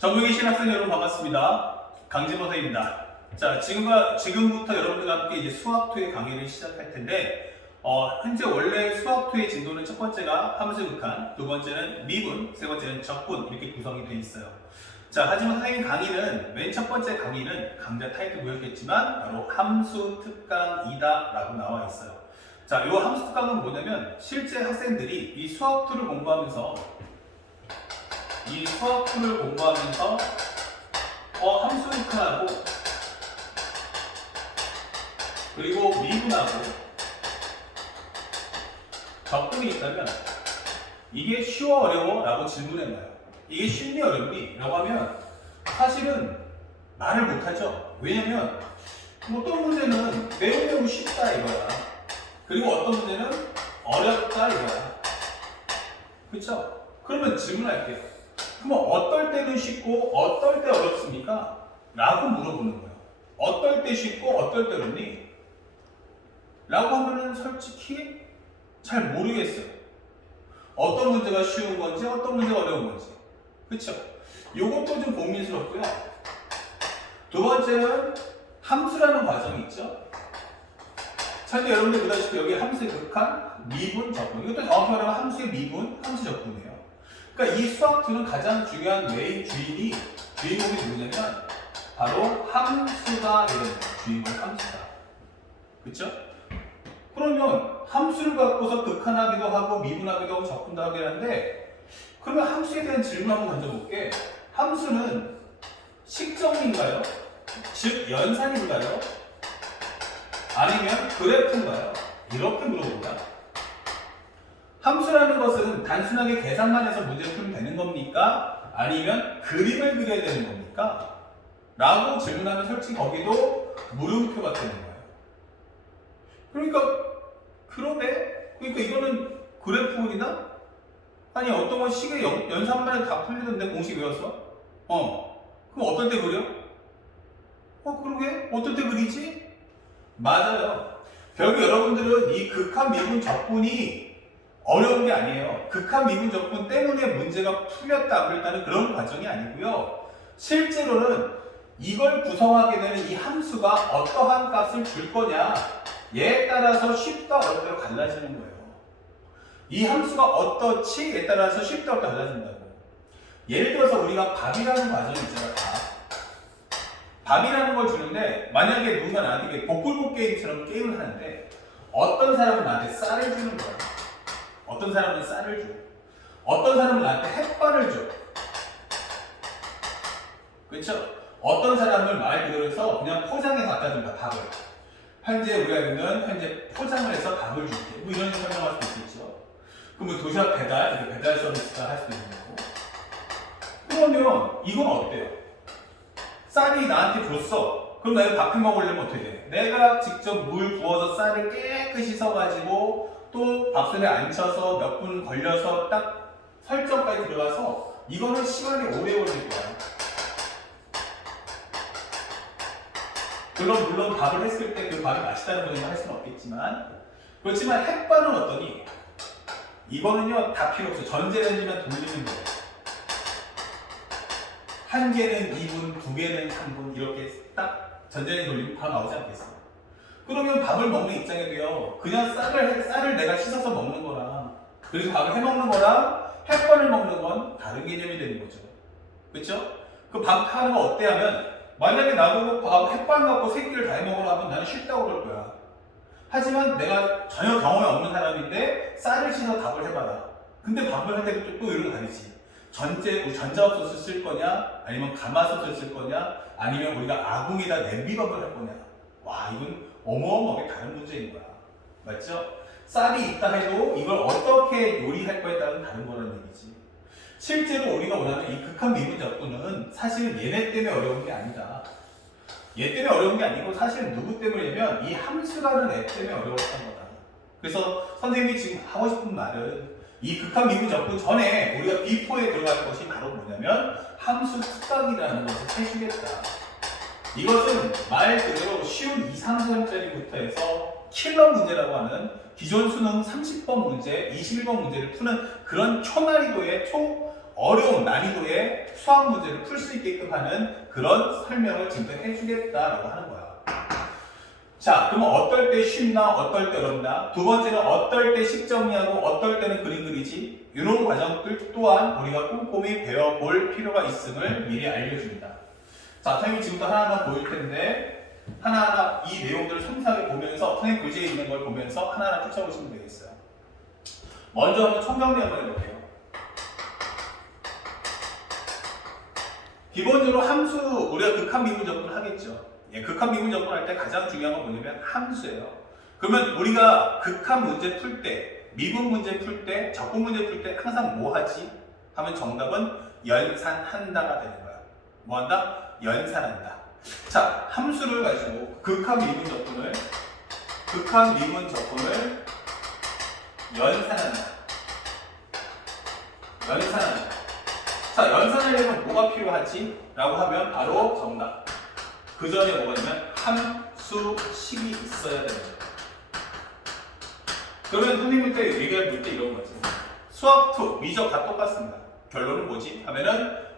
전국에 계신 학생 여러분 반갑습니다. 강진모사입니다. 자, 지금부터 여러분들과 함께 이제 수학2의 강의를 시작할 텐데, 현재 원래 수학2의 진도는 첫 번째가 함수 극한, 두 번째는 미분, 세 번째는 적분 이렇게 구성이 되어 있어요. 자, 하지만 선생님 강의는 맨 첫 번째 강의는 강좌 타이틀 보였겠지만 바로 함수 특강이다 라고 나와 있어요. 자, 이 함수 특강은 뭐냐면 실제 학생들이 이 수학2를 공부하면서 함수 극한하고 그리고 미분하고 적분이 있다면 이게 쉬워 어려워? 라고 질문해봐요. 이게 쉽니 어렵니? 라고 하면 사실은 말을 못하죠. 왜냐면 어떤 문제는 매우 쉽다 이거야. 그리고 어떤 문제는 어렵다 이거야. 그쵸? 그러면 질문할게요. 그럼 어떨 때는 쉽고 어떨 때 어렵습니까? 라고 물어보는 거예요. 어떨 때 쉽고 어떨 때 어렵니? 라고 하면은 솔직히 잘 모르겠어요. 어떤 문제가 쉬운 건지 어떤 문제가 어려운 건지. 그쵸? 요것도 좀 고민스럽고요. 두 번째는 함수라는 과정이 있죠. 현재 여러분들 보다시피 여기 함수의 극한, 미분, 적분. 이것도 정확히 말하면 함수의 미분, 함수 적분이에요. 그러니까 이 수학2는 가장 중요한 메인 주인공이 누구냐면 바로 함수다 이런 거예요. 주인공 함수다. 그쵸? 그러면 함수를 갖고서 극한하기도 하고 미분하기도 하고 적분도 하긴 하는데 그러면 함수에 대한 질문 한번 던져볼게. 함수는 식정인가요? 즉 연산인가요? 아니면 그래프인가요? 이렇게 물어봅니다. 함수라는 것은 단순하게 계산만 해서 문제를 풀면 되는 겁니까? 아니면 그림을 그려야 되는 겁니까? 라고 질문하면 솔직히 거기도 물음표가 되는 거예요. 그러니까 그러니까 이거는 그래프이나? 아니 어떤 건 식의 연산만 해도 다 풀리던데 공식 외웠어? 그럼 어떨 때 그려? 그러게? 어떨 때 그리지? 맞아요. 결국 여러분들은 이 극한 미분 적분이 어려운 게 아니에요. 극한 미분 적분 때문에 문제가 풀렸다 안 풀렸다는 그런 과정이 아니고요. 실제로는 이걸 구성하게 되는 이 함수가 어떠한 값을 줄 거냐에 따라서 쉽다 어렵다로 갈라지는 거예요. 이 함수가 어떻지에 따라서 쉽다 어렵다 갈라진다고. 예를 들어서 우리가 밥이라는 과정이 있잖아. 밥이라는 걸 주는데 만약에 누군가 나한테 복불복 게임처럼 게임을 하는데 어떤 사람은 나한테 쌀을 주는 거야. 어떤 사람은 쌀을 줘. 어떤 사람은 나한테 햇반을 줘. 그렇죠? 어떤 사람은 말 그대로 해서 그냥 포장해 갖다 준다, 밥을. 현재 우리가 있는 포장을 해서 밥을 줄게. 뭐 이런 설명할 수도 있겠죠. 그러면 도시락 배달, 배달 서비스가 할 수도 있는 거고. 그러면 이건 어때요? 쌀이 나한테 줬어. 그럼 나 이거 밥해 먹으려면 어떻게 돼? 내가 직접 물 부어서 쌀을 깨끗이 씻어가지고 또 밥솥에 앉혀서 몇 분 걸려서 딱 설정까지 들어가서 이거는 시간이 오래 걸릴 거야. 물론 밥을 했을 때 그 밥이 맛있다는 거는 할 수는 없겠지만 그렇지만 햇반은 어떠니? 이거는요 다 필요 없어. 전자레인지만 돌리는 거예요. 한 개는 2분, 두 개는 3분 이렇게 딱 전자레인지 돌리면 다 나오지 않겠어요? 그러면 밥을 먹는 입장에도요 그냥 쌀을 내가 씻어서 먹는 거랑 그래서 밥을 해 먹는 거랑 햇반을 먹는 건 다른 개념이 되는 거죠. 그렇죠? 그 밥 하는 거 어때 하면 만약에 나보고 햇반 갖고 세 끼를 다 해 먹으라 하면 나는 싫다고 그럴 거야. 하지만 내가 전혀 경험이 없는 사람인데 쌀을 씻어서 밥을 해봐라. 근데 밥을 할 때도 또 이런 거 다르지. 전자밥솥을 쓸 거냐 아니면 가마솥을 쓸 거냐 아니면 우리가 아궁이다 냄비밥을 할 거냐. 와 이건 어마어마하게 다른 문제인 거야. 맞죠? 쌀이 있다 해도 이걸 어떻게 요리할 거에 따른 다른 거라는 얘기지. 실제로 우리가 원하는 이 극한 미분 적분은 사실은 얘네 때문에 어려운 게 아니다. 얘 때문에 어려운 게 아니고 사실은 누구 때문이냐면 이 함수라는 애 때문에 어려웠던 거다. 그래서 선생님이 지금 하고 싶은 말은 이 극한 미분 적분 전에 우리가 비포에 들어갈 것이 바로 뭐냐면 함수 특강이라는 것을 해주겠다. 이것은 말 그대로 쉬운 2, 3, 4점짜리부터 해서 킬러 문제라고 하는 기존 수능 30번 문제, 21번 문제를 푸는 그런 초난이도의 어려운 난이도의 수학 문제를 풀 수 있게끔 하는 그런 설명을 지금부터 해주겠다라고 하는 거야. 자, 그럼 어떨 때 쉽나, 어떨 때 어렵나? 두 번째는 어떨 때 식 정리하고 어떨 때는 그림 그리지? 이런 과정들 또한 우리가 꼼꼼히 배워볼 필요가 있음을 미리 알려줍니다. 자, 선생님이 지금부터 하나하나 보일 텐데 하나하나 이 내용들을 섬세하게 보면서 선생님 교재에 있는 걸 보면서 하나하나 쫓아보시면 되겠어요. 먼저 한번 총정리 한번 해볼게요. 기본적으로 함수, 우리가 극한 미분 접근을 하겠죠. 예, 극한 미분 접근할 때 가장 중요한 건 뭐냐면 함수예요. 그러면 우리가 극한 문제 풀 때, 미분 문제 풀 때, 적분 문제 풀 때 항상 뭐 하지? 하면 정답은 연산한다가 되는 거야. 뭐 한다? 연산한다. 자, 함수를 가지고 극한 미분 접근을 연산한다. 연산한다. 자, 연산하려면 뭐가 필요하지? 라고 하면 바로 정답. 그 전에 뭐가 있냐면 함수식이 있어야 됩니다. 그러면 선생님한테 얘기할 때 이런 거지. 수학2, 미적 다 똑같습니다. 결론은 뭐지? 하면은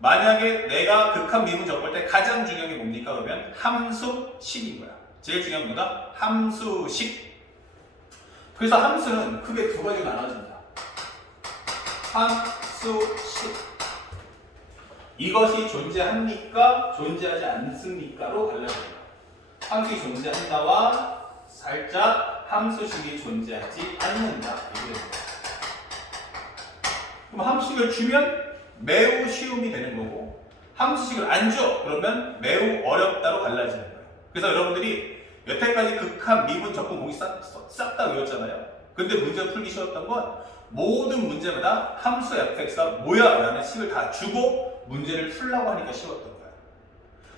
만약에 내가 극한 미분 접할 때 가장 중요한 게 뭡니까? 그러면 함수식인 거야. 제일 중요한 건 뭐다? 함수식. 그래서 함수는 크게 두 가지가 나눠진다. 함수식. 이것이 존재합니까? 존재하지 않습니까?로 갈라집니다. 함수식이 존재한다와 살짝 함수식이 존재하지 않는다. 그럼 함수식을 주면 매우 쉬움이 되는 거고 함수식을 안 줘! 그러면 매우 어렵다로 갈라지는 거예요. 그래서 여러분들이 여태까지 극한, 미분, 적분, 공식 싹 다 외웠잖아요. 근데 문제 풀기 쉬웠던 건 모든 문제마다 함수 fx가 뭐야? 라는 식을 다 주고 문제를 풀라고 하니까 쉬웠던 거야.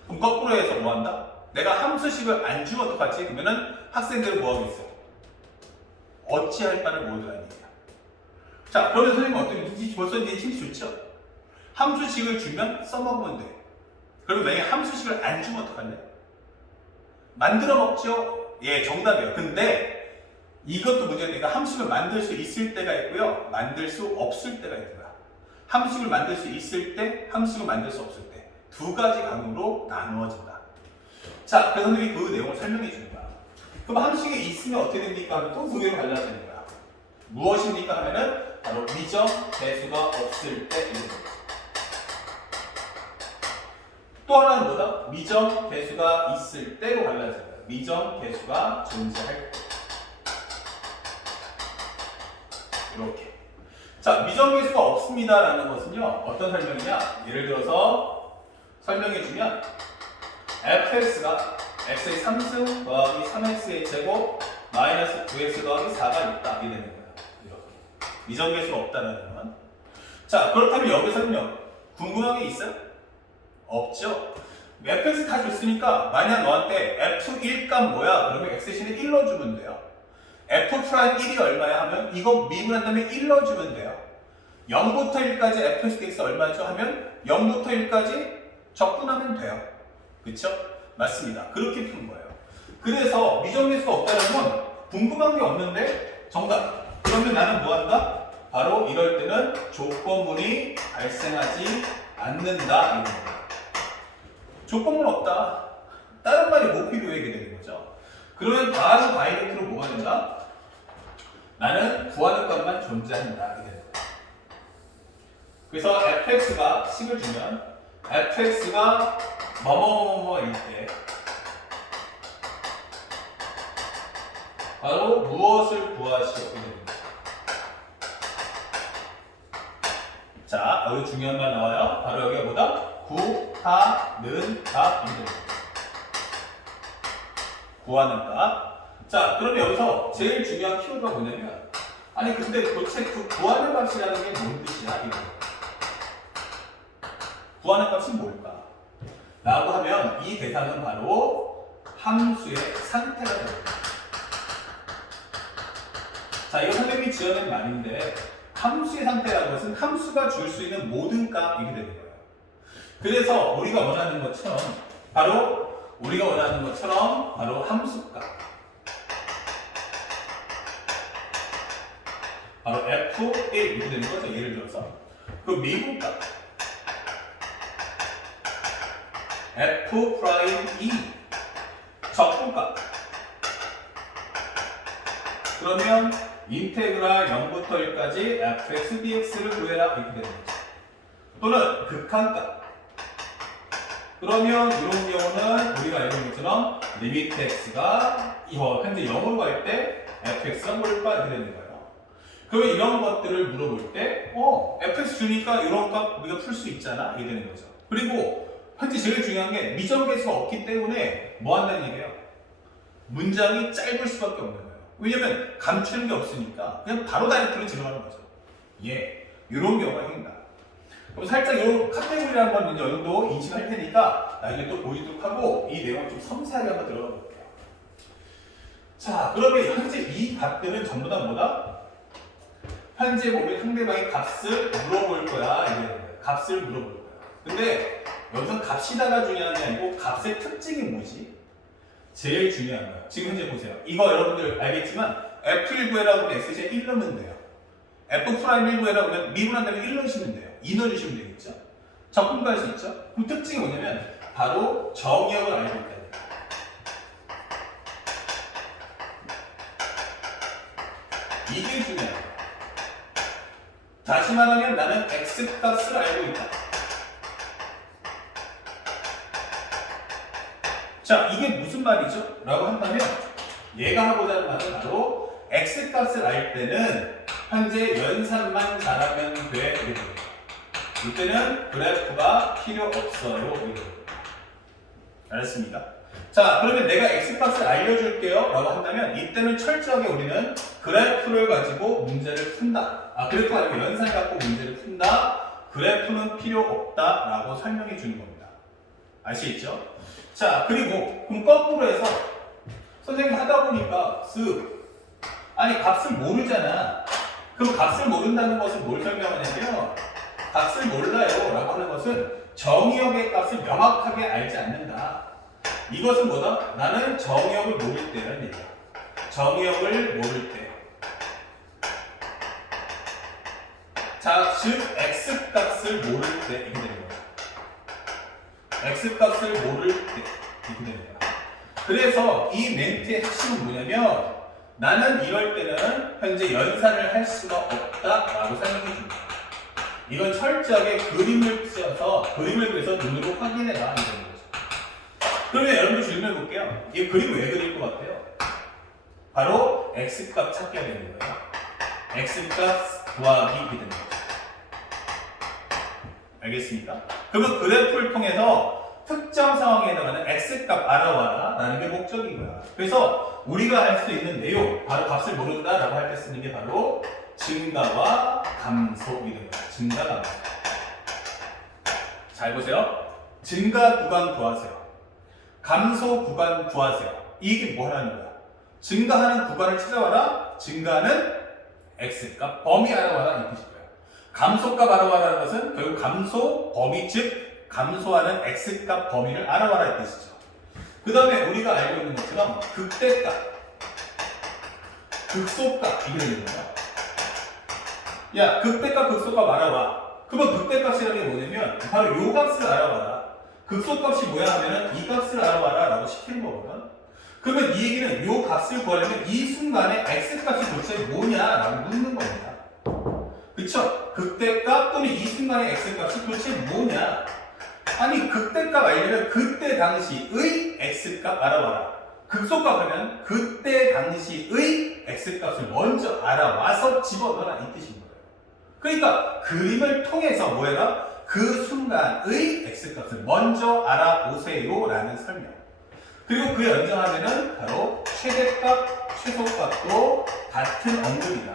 그럼 거꾸로 해서 뭐 한다? 내가 함수식을 안 주면 어떡하지? 그러면은 학생들은 뭐 하고 있어? 어찌할 바를 모르라는 얘기야. 자, 그러면 선생님은 어떻게 벌써 이제 힘이 좋죠? 함수식을 주면 써먹으면 돼. 그러면 만약에 함수식을 안 주면 어떡할래? 만들어 먹죠? 예, 정답이에요. 근데 이것도 문제는 내가 함수식을 만들 수 있을 때가 있고요. 만들 수 없을 때가 있는 거야. 함수식을 만들 수 있을 때, 함수식을 만들 수 없을 때. 두 가지 강으로 나누어진다. 자, 그래서 선생님이 그 내용을 설명해 주는 거야. 그럼 함수식이 있으면 어떻게 됩니까? 하면 또 두 개로 갈라지는 거야. 무엇입니까? 하면은 바로 미정 배수가 없을 때 이런 거야. 또 하나는 뭐다? 미정 개수가 있을 때로 갈라져요. 미정 개수가 존재할 때. 이렇게. 자, 미정 개수가 없습니다라는 것은요, 어떤 설명이냐? 예를 들어서 설명해주면 fx가 x의 3승 더하기 3x의 제곱 마이너스 9x 더하기 4가 있다. 이렇게 되는 거예요. 이렇게. 미정 개수가 없다라는 건. 자, 그렇다면 여기서는요, 궁금한 게 있어요? 없죠? fx 다 줬으니까 만약 너한테 f1 값 뭐야? 그러면 x 대신에 1 넣어주면 돼요. f'1이 얼마야? 하면 이거 미분한 다음에 1 넣어주면 돼요. 0부터 1까지 fx 얼마죠? 하면 0부터 1까지 적분하면 돼요. 그쵸? 맞습니다. 그렇게 푸는 거예요. 그래서 미정계수가 없다는 건 궁금한 게 없는데 정답. 그러면 나는 뭐 한다? 바로 이럴 때는 조건문이 발생하지 않는다. 이런 거예요. 조건문 없다. 다른 말이 못 필요해 되는 거죠. 그러면 바로 다이렉트로 뭐가 된다? 나는 구하는 것만 존재한다. 이렇게 되는 거예요. 그래서 fx가 식을 주면 fx가 뭐뭐뭐뭐일 때 바로 무엇을 구하시오? 자, 여기 중요한 말 나와요. 바로 여기가 뭐다? 구하는 값입니다. 구하는 값. 자, 그러면 여기서 제일 중요한 키워드가 뭐냐면, 아니 근데 도대체 그 구하는 값이라는 게 뭔 뜻이야? 이거. 구하는 값이 뭘까? 라고 하면 이 대상은 바로 함수의 상태가 됩니다. 자, 이거 선생님이 지어낸 말인데, 함수의 상태라는 것은 함수가 줄 수 있는 모든 값이 되는 거예요. 그래서 우리가 원하는 것처럼 바로 함수값. 바로 F1 이렇게 되는 거죠. 예를 들어서. 그 미분값 F'2 적분값. 그러면 인테그랄 0부터 1까지 fx dx를 구해라 이렇게 되는 거죠. 또는 극한값. 그러면 이런 경우는 우리가 알고 있는 것처럼 리미트 x가 현재 0으로 갈 때 fx가 뭘까 이렇게 되는 거예요. 그러면 이런 것들을 물어볼 때 fx 주니까 이런 값 우리가 풀 수 있잖아 이렇게 되는 거죠. 그리고 현재 제일 중요한 게 미정계수가 없기 때문에 뭐 한다는 얘기예요? 문장이 짧을 수밖에 없는 거예요. 왜냐면 감추는 게 없으니까 그냥 바로 다이렉트로 들어가는 거죠. 예, 이런 경우가 생긴다. 그럼 살짝 이 카테고리를 한번 이제 어느 정도 인식할 테니까 나중에 또 보이도록 하고 이 내용을 좀 섬세하게 한번 들어가 볼게요. 자, 그러면 현재 이 값들은 전부 다 뭐다? 현재 우리 상대방의 값을 물어볼 거야. 이제 값을 물어볼 거야. 근데 여기서 값이다가 중요한 게 아니고 값의 특징이 뭐지? 제일 중요한 거예요. 지금 현재 보세요. 이거 여러분들 알겠지만 F1 구해라고 하면 X제 1 넣으면 돼요. F'1 구해라고 하면 미분한 다음에 1 넣으시면 돼요. 2 넣어주시면 되겠죠? 적분도 할 수 있죠? 그럼 특징이 뭐냐면 바로 정의역을 알고 있다. 이게 중요해요. 다시 말하면 나는 X값을 알고 있다. 자, 이게 무슨 말이죠? 라고 한다면 얘가 하고자 하는 말은 바로 X값을 알 때는 현재 연산만 잘하면 돼. 이때는 그래프가 필요 없어요. 알았습니다. 자, 그러면 내가 X값을 알려줄게요. 라고 한다면 이때는 철저하게 우리는 그래프를 가지고 문제를 푼다. 그래프가 아니고 연산 갖고 문제를 푼다. 그래프는 필요 없다. 라고 설명해 주는 겁니다. 아시겠죠? 자, 그리고 그럼 거꾸로 해서 선생님 하다 보니까 아니 값을 모르잖아. 그럼 값을 모른다는 것은 뭘 설명하냐면 값을 몰라요 라고 하는 것은 정의역의 값을 명확하게 알지 않는다. 이것은 뭐다? 나는 정의역을 모를 때라는 얘기야. 정의역을 모를 때. 자, 즉 X값을 모를 때 이렇게 되는 거야. X값을 모를 때 이렇게 되는 거야. 그래서 이 멘트의 핵심은 뭐냐면 나는 이럴 때는 현재 연산을 할 수가 없다라고 설명해 줍니다. 이건 철저하게 그림을 그려서 눈으로 확인해라 이런 거죠. 그러면 여러분들 질문해 볼게요. 이 그림 왜 그릴 것 같아요? 바로 X값 찾기가 되는 거예요. X값 구하기 이렇게 되는 거죠. 알겠습니까? 그러면 그래프를 통해서 특정 상황에 해당하는 X값 알아와라 라는 게 목적인 거야. 그래서 우리가 할 수 있는 내용, 바로 값을 모른다 라고 할 때 쓰는 게 바로 증가와 감소이 됩니다. 증가, 감소. 잘 보세요. 증가 구간 구하세요. 감소 구간 구하세요. 이게 뭐 하는 거야? 증가하는 구간을 찾아와라. 증가하는 X값 범위 알아와라 이 뜻일 거예요. 감소값 알아와라는 것은 결국 감소 범위 즉 감소하는 X값 범위를 알아와라 이 뜻이죠. 그 다음에 우리가 알고 있는 것처럼 극대값, 극소값 이게 되는 거야. 야, 극대값, 극소값 알아봐. 그러면 극대값이라는 게 뭐냐면 바로 요 값을 알아봐라. 극소값이 뭐야 하면은 이 값을 알아봐라 라고 시키는 거거든. 그러면 이 얘기는 요 값을 구하려면 이 순간에 X값이 도대체 뭐냐 라고 묻는 겁니다. 그쵸? 극대값 또는 이 순간의 X값이 도대체 뭐냐? 아니 극대값 알려면 그때 당시의 X값 알아봐라. 극소값 하면 그때 당시의 X값을 먼저 알아와서 집어넣어라 이 뜻인 거예요. 그러니까 그림을 통해서 뭐해라? 그 순간의 X값을 먼저 알아보세요 라는 설명. 그리고 그 연장하면은 바로 최대값, 최소값도 같은 언급이다.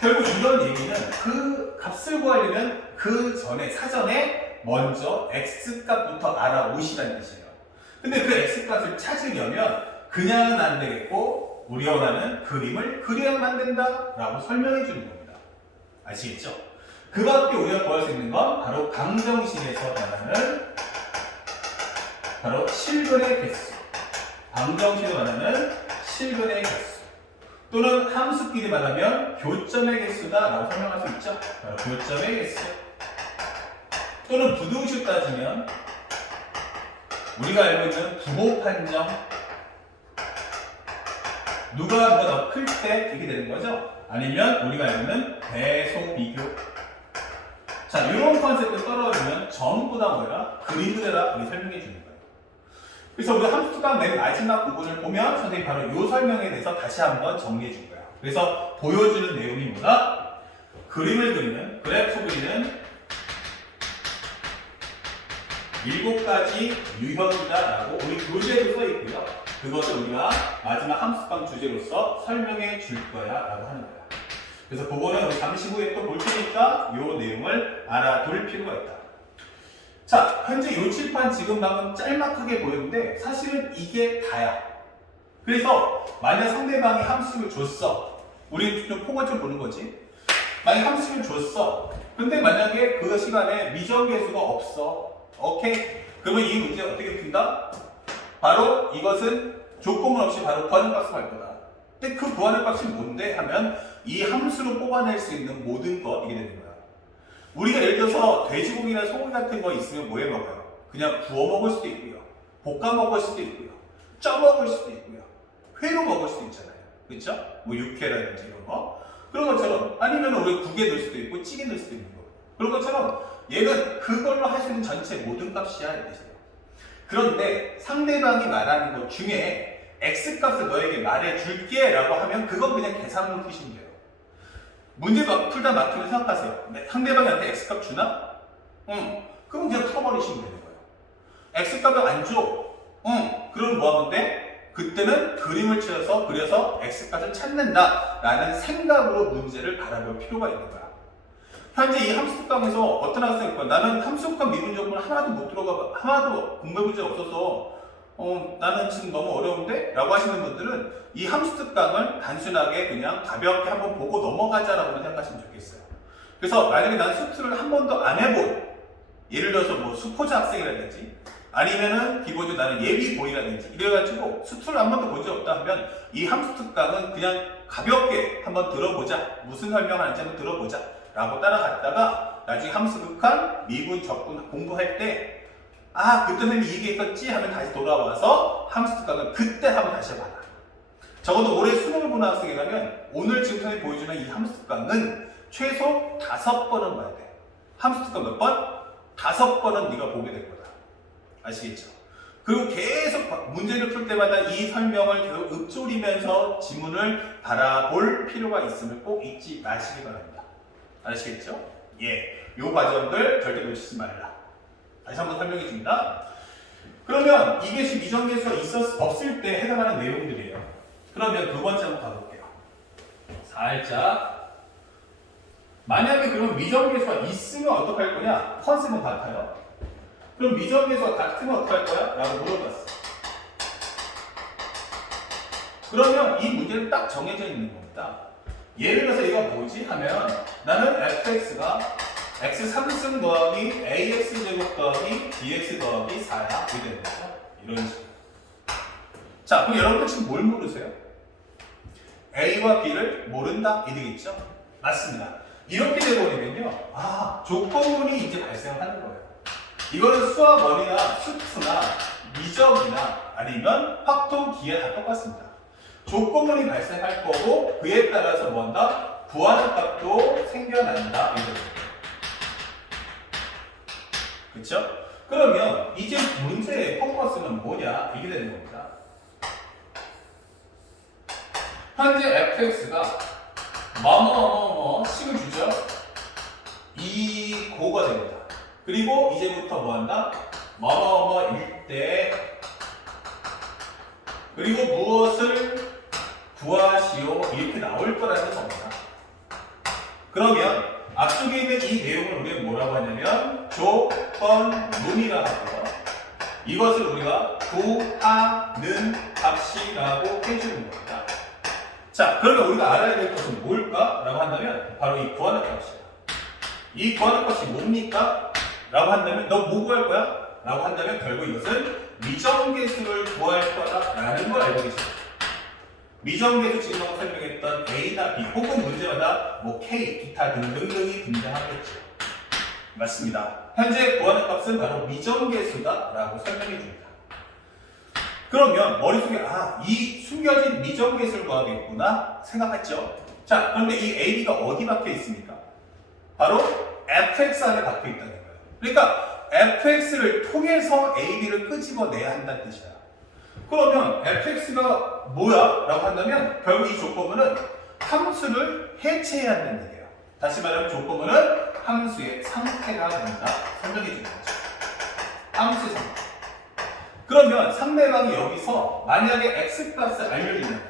결국 이런 얘기는 그 값을 구하려면 그 전에 사전에 먼저 X값부터 알아오시라는 뜻이에요. 근데 그 X값을 찾으려면 그냥은 안 되겠고 우리가 원하는 그림을 그려야만 된다 라고 설명해 주는 겁니다. 아시겠죠? 그 밖에 우리가 구할 수 있는 건 바로 방정식에서 말하는 바로 실근의 개수. 방정식으로 말하는 실근의 개수. 또는 함수끼리 말하면 교점의 개수다 라고 설명할 수 있죠. 교점의 개수. 또는 부등식 따지면 우리가 알고 있는 부호 판정, 누가 더 클 때 이렇게 되는 거죠. 아니면 우리가 알고 있는 배속 비교. 자, 이런 컨셉을 떨어지면 전부 다 뭐야? 그림 그대로 우리 설명해 주는 거예요. 그래서 우리 함수값 맨 마지막 부분을 보면 선생님이 바로 이 설명에 대해서 다시 한번 정리해 준 거야. 그래서 보여주는 내용이 뭐다? 그림을 그리는, 그래프 그리는 7가지 유형이다라고 우리 교재에도 써 있고요. 그것을 우리가 마지막 함수값 주제로서 설명해 줄 거야 라고 하는 거야. 그래서 그거는 우리 잠시 후에 또 볼 테니까 이 내용을 알아둘 필요가 있다. 자, 현재 이 칠판 지금 방금 짤막하게 보였는데 사실은 이게 다야. 그래서 만약 상대방이 함수를 줬어. 우리 좀 폭을 좀 보는 거지. 만약 함수를 줬어. 근데 만약에 그 시간에 미정계수가 없어. 오케이? 그러면 이 문제 어떻게 푼다? 바로 이것은 조건문 없이 바로 구하는 값을 할 거다. 근데 그 구하는 값이 뭔데? 하면 이 함수로 뽑아낼 수 있는 모든 것 이게 되는 거야. 우리가 예를 들어서 돼지고기나 소고기 같은 거 있으면 뭐 해 먹어요? 그냥 구워 먹을 수도 있고요. 볶아 먹을 수도 있고요. 쪄 먹을 수도 있고요. 회로 먹을 수도 있잖아요. 그렇죠? 뭐 육회라든지 이런 거. 그런 것처럼 아니면 우리 국에 넣을 수도 있고 찌개 넣을 수도 있는 거. 그런 것처럼 얘는 그걸로 할 수 있는 전체 모든 값이야 이 뜻이에요. 그런데 상대방이 말하는 것 중에 x값을 너에게 말해줄게 라고 하면 그건 그냥 계산으로 푸시면 돼요. 문제 풀다 막히면 생각하세요. 상대방한테 x값 주나? 응. 그럼 그냥 풀어버리시면 되는 거예요. x값을 안 줘? 응. 그럼 뭐 하면 돼? 그때는 그림을 그려서 x값을 찾는다 라는 생각으로 문제를 바라볼 필요가 있는 거야. 현재 이 함수값에서 어떤 학생이 있고 나는 함수값 미분적분 하나도 못 들어가 하나도 공부해본 적 없어서 나는 지금 너무 어려운데? 라고 하시는 분들은 이 함수값을 단순하게 그냥 가볍게 한번 보고 넘어가자라고 생각하시면 좋겠어요. 그래서 만약에 난 수투를 한 번도 안 해본 예를 들어서 뭐 수포자 학생이라든지 아니면은 기본적으로 나는 예비고이라든지 이래가지고 수투를 한 번도 본 적 없다 하면 이 함수값은 그냥 가볍게 한번 들어보자. 무슨 설명하는지 한번 들어보자. 라고 따라갔다가 나중에 함수 극한, 미분, 적분 공부할 때 아, 그때 선생님이 이 얘기했었지 하면 다시 돌아와서 함수 특강을 그때 한번 다시 해봐라. 적어도 올해 수능을 보는 학생이라면 오늘 지금 선생님이 보여주는 이 함수 특강은 최소 5번은 봐야 돼. 함수 특강 몇 번? 5번은 네가 보게 될 거다. 아시겠죠? 그리고 계속 문제를 풀 때마다 이 설명을 계속 읊조리면서 지문을 바라볼 필요가 있음을 꼭 잊지 마시기 바랍니다. 아시겠죠? 예, 요 과정들 절대 놓치지 말라. 다시 한번 설명해 줍니다. 그러면 이게 미정계수가 없을 때 해당하는 내용들이에요. 그러면 두 번째 한번 가볼게요. 살짝. 만약에 그럼 미정계수가 있으면 어떡할 거냐? 컨셉은 같아요. 그럼 미정계수가 같으면 어떡할 거야? 라고 물어봤어. 그러면 이 문제는 딱 정해져 있는 겁니다. 예를 들어서 이거 뭐지? 하면 나는 fx가 x 3승 더하기 ax 제곱 더하기 bx 더하기 4야. 이렇게 되는 거죠. 이런 식으로. 자, 그럼 여러분들 지금 뭘 모르세요? a와 b를 모른다? 이 되겠죠? 맞습니다. 이렇게 되버리면요. 아, 조건문이 이제 발생하는 거예요. 이거는 수학 원이나 수투나 미적이나 아니면 확통, 기하 다 똑같습니다. 조건문이 발생할 거고 그에 따라서 뭔가 구하는 값도 생겨난다. 그렇죠? 그러면 이제 문제의 포커스는 뭐냐? 이게 되는 겁니다. 현재 fx가 식을 주죠? 이 고가 됩니다. 그리고 이제부터 뭐한다? 일 때 그리고 무엇을 구하시오 이렇게 나올 거라는 겁니다. 그러면 앞쪽에 있는 이 내용을 우리가 뭐라고 하냐면 조건문이라고 하고요. 이것을 우리가 구하는 값이라고 해주는 겁니다. 자, 그러면 우리가 알아야 될 것은 뭘까? 라고 한다면 바로 이 구하는 값이야. 이 구하는 값이 뭡니까? 라고 한다면 너 뭐 구할 거야? 라고 한다면 결국 이것은 미정계수를 구할 거다 라는 걸 알고 계십니다. 미정계수 지정하고 설명했던 A나 B 혹은 문제마다 뭐 K, 기타 등등등이 등장하겠죠. 맞습니다. 현재 구하는 값은 바로 미정계수다 라고 설명해 줍니다. 그러면 머릿속에 이 숨겨진 미정계수를 구하겠구나 생각했죠. 자, 그런데 이 AB가 어디 박혀 있습니까? 바로 fx 안에 박혀 있다는 거예요. 그러니까 fx를 통해서 AB를 끄집어내야 한다는 뜻이야. 그러면 fx가 뭐야? 라고 한다면 결국 이 조건문은 함수를 해체해야 한다는 얘기예요. 다시 말하면 조건문은 함수의 상태가 된다. 설명해 주는 거죠. 함수의 상태. 그러면 상대방이 여기서 만약에 x값을 알려주면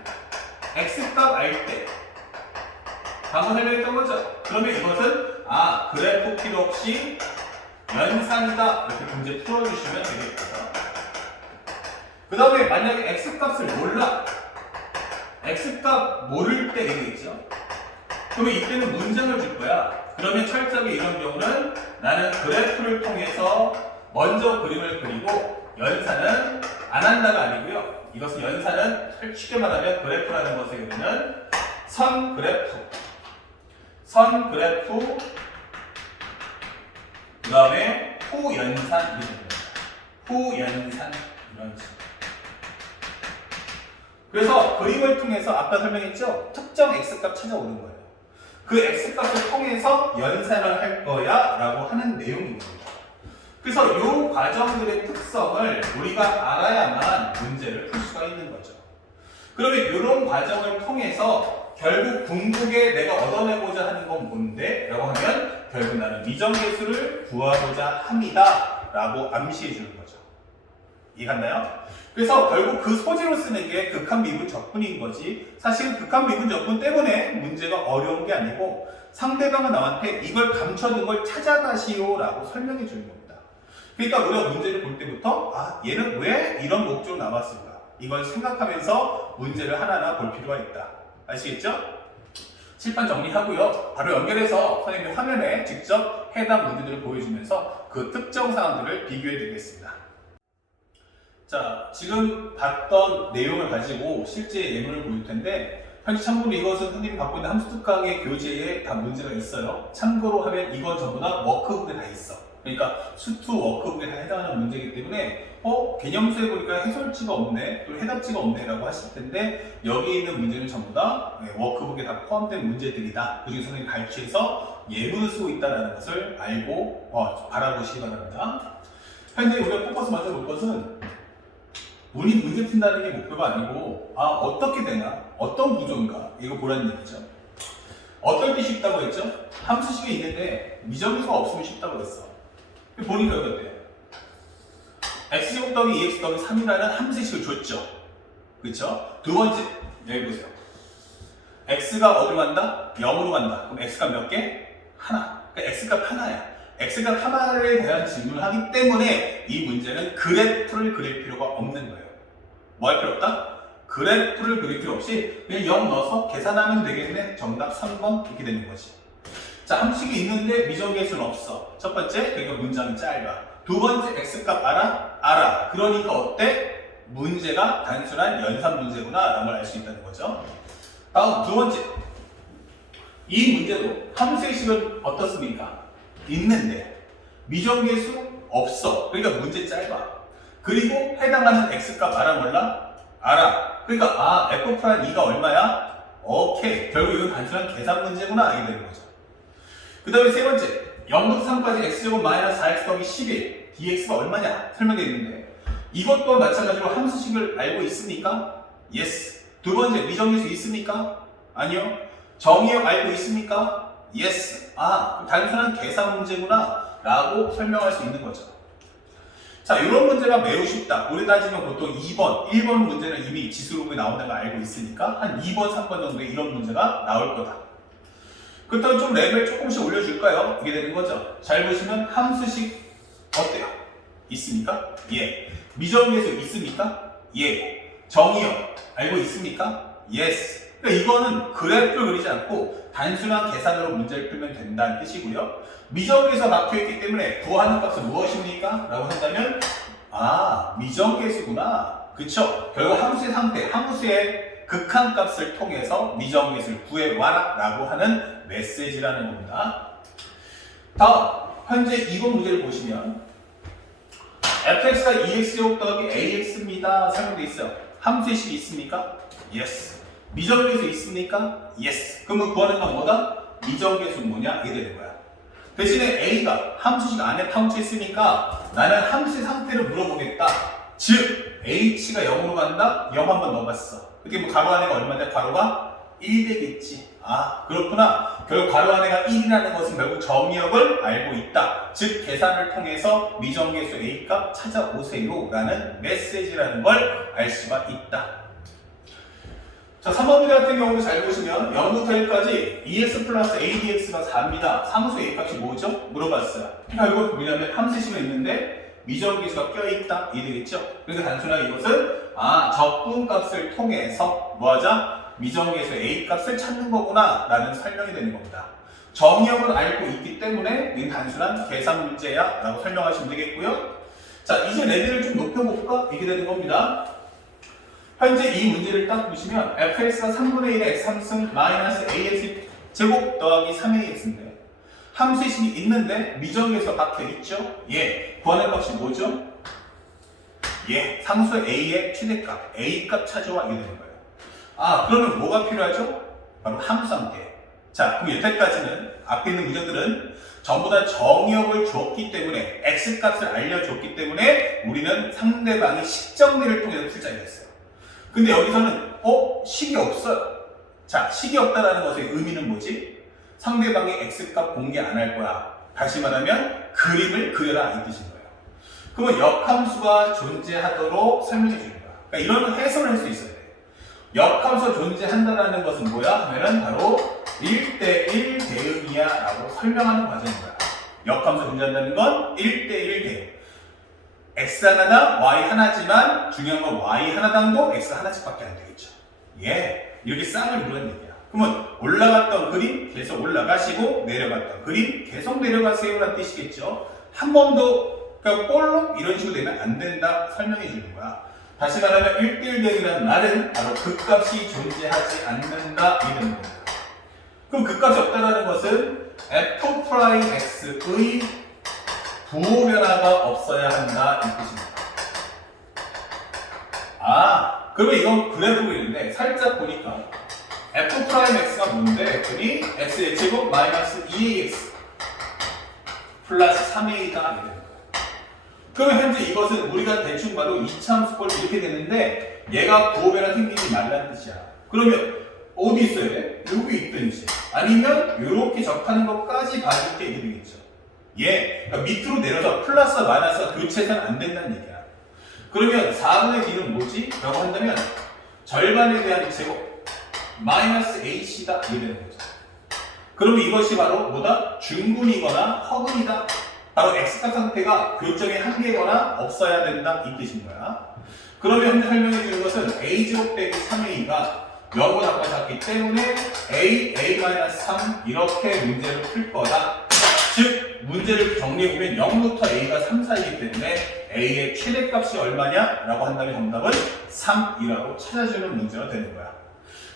x값 알 때 방금 설명했던 거죠. 그러면 이것은 그래프 필요 없이 연산이다 이렇게 문제 풀어주시면 되겠고요. 그 다음에 만약에 x값을 몰라 x값 모를 때 되겠죠. 그러면 이때는 문장을 줄 거야. 그러면 철저하게 이런 경우는 나는 그래프를 통해서 먼저 그림을 그리고 연산은 안 한다가 아니고요. 이것은 연산은 쉽게 말하면 그래프라는 것의 의미는 선 그래프 그 다음에 후연산 후연산 이런 식으로. 그래서 그림을 통해서 아까 설명했죠? 특정 x값 찾아오는 거예요. 그 x값을 통해서 연산을 할 거야 라고 하는 내용인 겁니다. 그래서 이 과정들의 특성을 우리가 알아야만 문제를 풀 수가 있는 거죠. 그러면 이런 과정을 통해서 결국 궁극에 내가 얻어내고자 하는 건 뭔데? 라고 하면 결국 나는 미정계수를 구하고자 합니다 라고 암시해 주는 거죠. 이해갔나요? 그래서 결국 그 소재로 쓰는 게 극한 미분 적분인 거지, 사실 극한 미분 적분 때문에 문제가 어려운 게 아니고 상대방은 남한테 이걸 감춰둔 걸 찾아가시오 라고 설명해 주는 겁니다. 그러니까 우리가 문제를 볼 때부터 얘는 왜 이런 목적으로 나왔을까? 이걸 생각하면서 문제를 하나하나 볼 필요가 있다. 아시겠죠? 칠판 정리하고요. 바로 연결해서 선생님이 화면에 직접 해당 문제들을 보여주면서 그 특정 사항들을 비교해 드리겠습니다. 자, 지금 봤던 내용을 가지고 실제 예문을 보일 텐데, 현재 참고로 이것은 선생님이 갖고 있는 함수 특강의 교재에 다 문제가 있어요. 참고로 하면 이건 전부 다 워크북에 다 있어. 그러니까 수투 워크북에 다 해당하는 문제이기 때문에 개념수에 보니까 해설지가 없네, 또 해답지가 없네 라고 하실 텐데, 여기 있는 문제는 전부 다 워크북에 다 포함된 문제들이다. 그중에 선생님이 발췌해서 예문을 쓰고 있다는 것을 알고 바라보시기 바랍니다. 현재 우리가 포커스 맞춰 볼 것은 우리 문제 푼다는 게 목표가 아니고 어떻게 되나, 어떤 구조인가 이거 보라는 얘기죠. 어떨 때 쉽다고 했죠? 함수식이 있는데 미정수가 없으면 쉽다고 했어. 보니까 여기 어때요? x제곱 더하기 2x 더하기 3이라는 함수식을 줬죠. 그쵸? 두 번째, 여기 보세요. x가 어디로 간다? 0으로 간다. 그럼 x값 몇 개? 하나. 그러니까 x값 하나야. x값 하나에 대한 질문을 하기 때문에 이 문제는 그래프를 그릴 필요가 없는 거예요. 뭐 할 필요 없다? 그래프를 그릴 필요 없이 그냥 0 넣어서 계산하면 되겠네. 정답 3번 이렇게 되는 거지. 자, 함수식이 있는데 미정계수는 없어. 첫 번째, 그러니까 문장이 짧아. 두 번째, x값 알아? 알아. 그러니까 어때? 문제가 단순한 연산 문제구나 라는 걸 알 수 있다는 거죠. 다음 두 번째, 이 문제도 함수의 식은 어떻습니까? 있는데 미정계수 없어. 그러니까 문제 짧아. 그리고 해당하는 x값 알아 몰라? 알아. 그러니까 f'2가 얼마야? 오케이. 결국 이건 단순한 계산 문제구나 이게 되는 거죠. 그 다음에 세 번째, 0부터 3까지 x제곱 마이너스 4x 더하기 11 dx가 얼마냐 설명되어 있는데, 이것 또한 마찬가지로 함수식을 알고 있습니까? Yes. 두 번째, 미정계수 있습니까? 아니요. 정의역 알고 있습니까? Yes. 단순한 계산 문제구나 라고 설명할 수 있는 거죠. 자, 이런 문제가 매우 쉽다. 우리 따지면 보통 2번, 1번 문제는 이미 지수록에 나온다는 걸 알고 있으니까 한 2번, 3번 정도에 이런 문제가 나올 거다. 그렇다면 좀 레벨 조금씩 올려줄까요? 이게 되는 거죠. 잘 보시면 함수식 어때요? 있습니까? 예. 미정계수 있습니까? 예. 정의역 알고 있습니까? Yes. 그러니까 이거는 그래프를 그리지 않고 단순한 계산으로 문제를 풀면 된다는 뜻이고요. 미정계수가 막혀있기 때문에 구하는 값은 무엇입니까? 라고 한다면 미정계수구나. 그쵸? 결국 함수의 상태, 함수의 극한값을 통해서 미정계수를 구해와라 라고 하는 메시지라는 겁니다. 다음 현재 2번 문제를 보시면 fx가 2x 제곱 더하기 ax입니다. 설명되어 있어요. 함수의 식이 있습니까? yes. 미정계수 있습니까? yes. 그러면 구하는 건 뭐다? 미정계수는 뭐냐? 이게 되는 거야. 대신에 a가 함수식 안에 타운치했으니까 나는 함수의 상태를 물어보겠다. 즉 h가 0으로 간다? 0 한번 넣어봤어. 그게 뭐 가로 안에가 얼마냐? 가로가 1 되겠지. 아 그렇구나. 결국 가로 안에가 1이라는 것은 결국 정의역을 알고 있다. 즉 계산을 통해서 미정계수 a값 찾아오세요 라는 메시지라는 걸 알 수가 있다. 자 3번 문제 같은 경우는 잘 보시면 0부터 1까지 2x 플러스 adx가 4입니다. 상수 a값이 뭐죠? 물어봤어요. 결국 뭐냐면 함수식은 있는데 미정계수가 껴있다 이 되겠죠? 그러니까 단순하게 이것은 적분값을 통해서 뭐하자? 미정계수 a값을 찾는 거구나 라는 설명이 되는 겁니다. 정의역을 알고 있기 때문에 이건 단순한 계산 문제야 라고 설명하시면 되겠고요. 자 이제 레벨을 좀 높여볼까? 이게 되는 겁니다. 현재 이 문제를 딱 보시면 fx가 3분의 1의 x 3승 마이너스 ax 제곱 더하기 3ax인데 함수의 식이 있는데 미정계수가 박혀있죠? 예, 구하는 값이 뭐죠? 예, 상수 a의 최대값, a값 찾아와 이게 되는 거예요. 그러면 뭐가 필요하죠? 바로 함수 함께. 자, 그럼 여태까지는 앞에 있는 문제들은 전부 다 정의역을 줬기 때문에 x값을 알려줬기 때문에 우리는 상대방의 식정리를 통해서 풀자를 했어요. 근데 여기서는 식이 없어요. 자, 식이 없다는 것의 의미는 뭐지? 상대방의 x값 공개 안 할 거야. 다시 말하면 그림을 그려라 이 뜻인 거예요. 그러면 역함수가 존재하도록 설명해 주는 거야. 그러니까 이런 해석을 할 수 있어야 돼. 역함수가 존재한다는 것은 뭐야? 하면은 바로 1대1 대응이야 라고 설명하는 과정인 거야. 역함수가 존재한다는 건 1대1 대응. x 하나당 y 하나지만 중요한 건 y 하나당도 x 하나씩밖에 안 되겠죠. 예, 이렇게 쌍을 물은 얘기야. 그러면 올라갔던 그림 계속 올라가시고 내려갔던 그림 계속 내려가세요 라는 뜻이겠죠. 한 번도 그러니까 볼록 이런 식으로 되면 안 된다 설명해 주는 거야. 다시 말하면 1대1 대응이라는 말은 바로 극값이 존재하지 않는다 이런 겁니다. 그럼 극값이 없다는 것은 f'x의 부호 변화가 없어야 한다 이 뜻입니다. 그러면 이건 그래프 그리는데 살짝 보니까 f'x가 뭔데? 그랬더니 x의 제곱 마이너스 2ax 플러스 3a가 되는 거예요. 그러면 현재 이것은 우리가 대충 봐도 2차함수꼴 이렇게 되는데 얘가 부호 변화 생기지 말라는 뜻이야. 그러면 어디 있어야 돼? 여기 있든지 아니면 이렇게 적하는 것까지 봐줄 게 이렇게 되겠죠. 예, 그러니까 밑으로 내려서 플러스와 마이너스가 교체해서는 안 된다는 얘기야. 그러면 4분의 D는 뭐지? 라고 한다면 절반에 대한 제곱 마이너스 H다 이렇게 되는 거죠. 그러면 이것이 바로 뭐다? 중분이거나 허분이다. 바로 X값 상태가 교점의 한계거나 없어야 된다 이 뜻인 거야. 그러면 현재 설명해 주는 것은 A제곱 빼기 3A가 0보다 작기 때문에 A-3 이렇게 문제를 풀 거다. 즉 문제를 정리해보면 0부터 A가 3 사이이기 때문에 A의 최대값이 얼마냐? 라고 한다면 정답은 3이라고 찾아주는 문제가 되는 거야.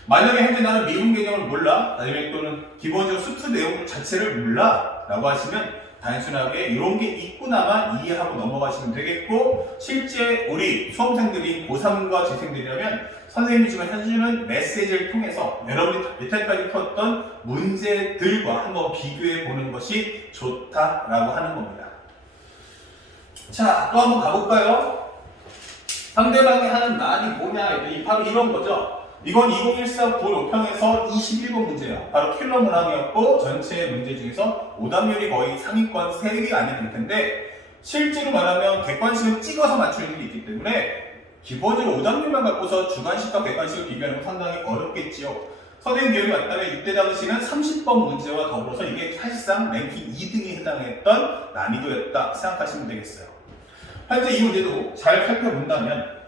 만약에 현재 나는 미분 개념을 몰라 아니면 또는 기본적으로 수트 내용 자체를 몰라 라고 하시면 단순하게 이런 게 있구나만 이해하고 넘어가시면 되겠고 실제 우리 수험생들인 고3과 재생들이라면 선생님이 지금 해주는 메시지를 통해서 여러분이 여태까지 풀었던 문제들과 한번 비교해 보는 것이 좋다라고 하는 겁니다. 자, 또 한번 가볼까요? 상대방이 하는 말이 뭐냐? 바로 이런 거죠. 이건 2014 고요평에서 21번 문제야. 바로 킬러 문항이었고 전체 문제 중에서 오답률이 거의 상위권 3개 안에 들 텐데 실제로 말하면 객관식을 찍어서 맞추는 게 있기 때문에 기본적으로 오답률만 갖고서 주관식과 객관식을 비교하는 건 상당히 어렵겠지요. 선생님 기억이 맞다면 이때 당시는 30번 문제와 더불어서 이게 사실상 랭킹 2등에 해당했던 난이도였다 생각하시면 되겠어요. 현재 이 문제도 잘 살펴본다면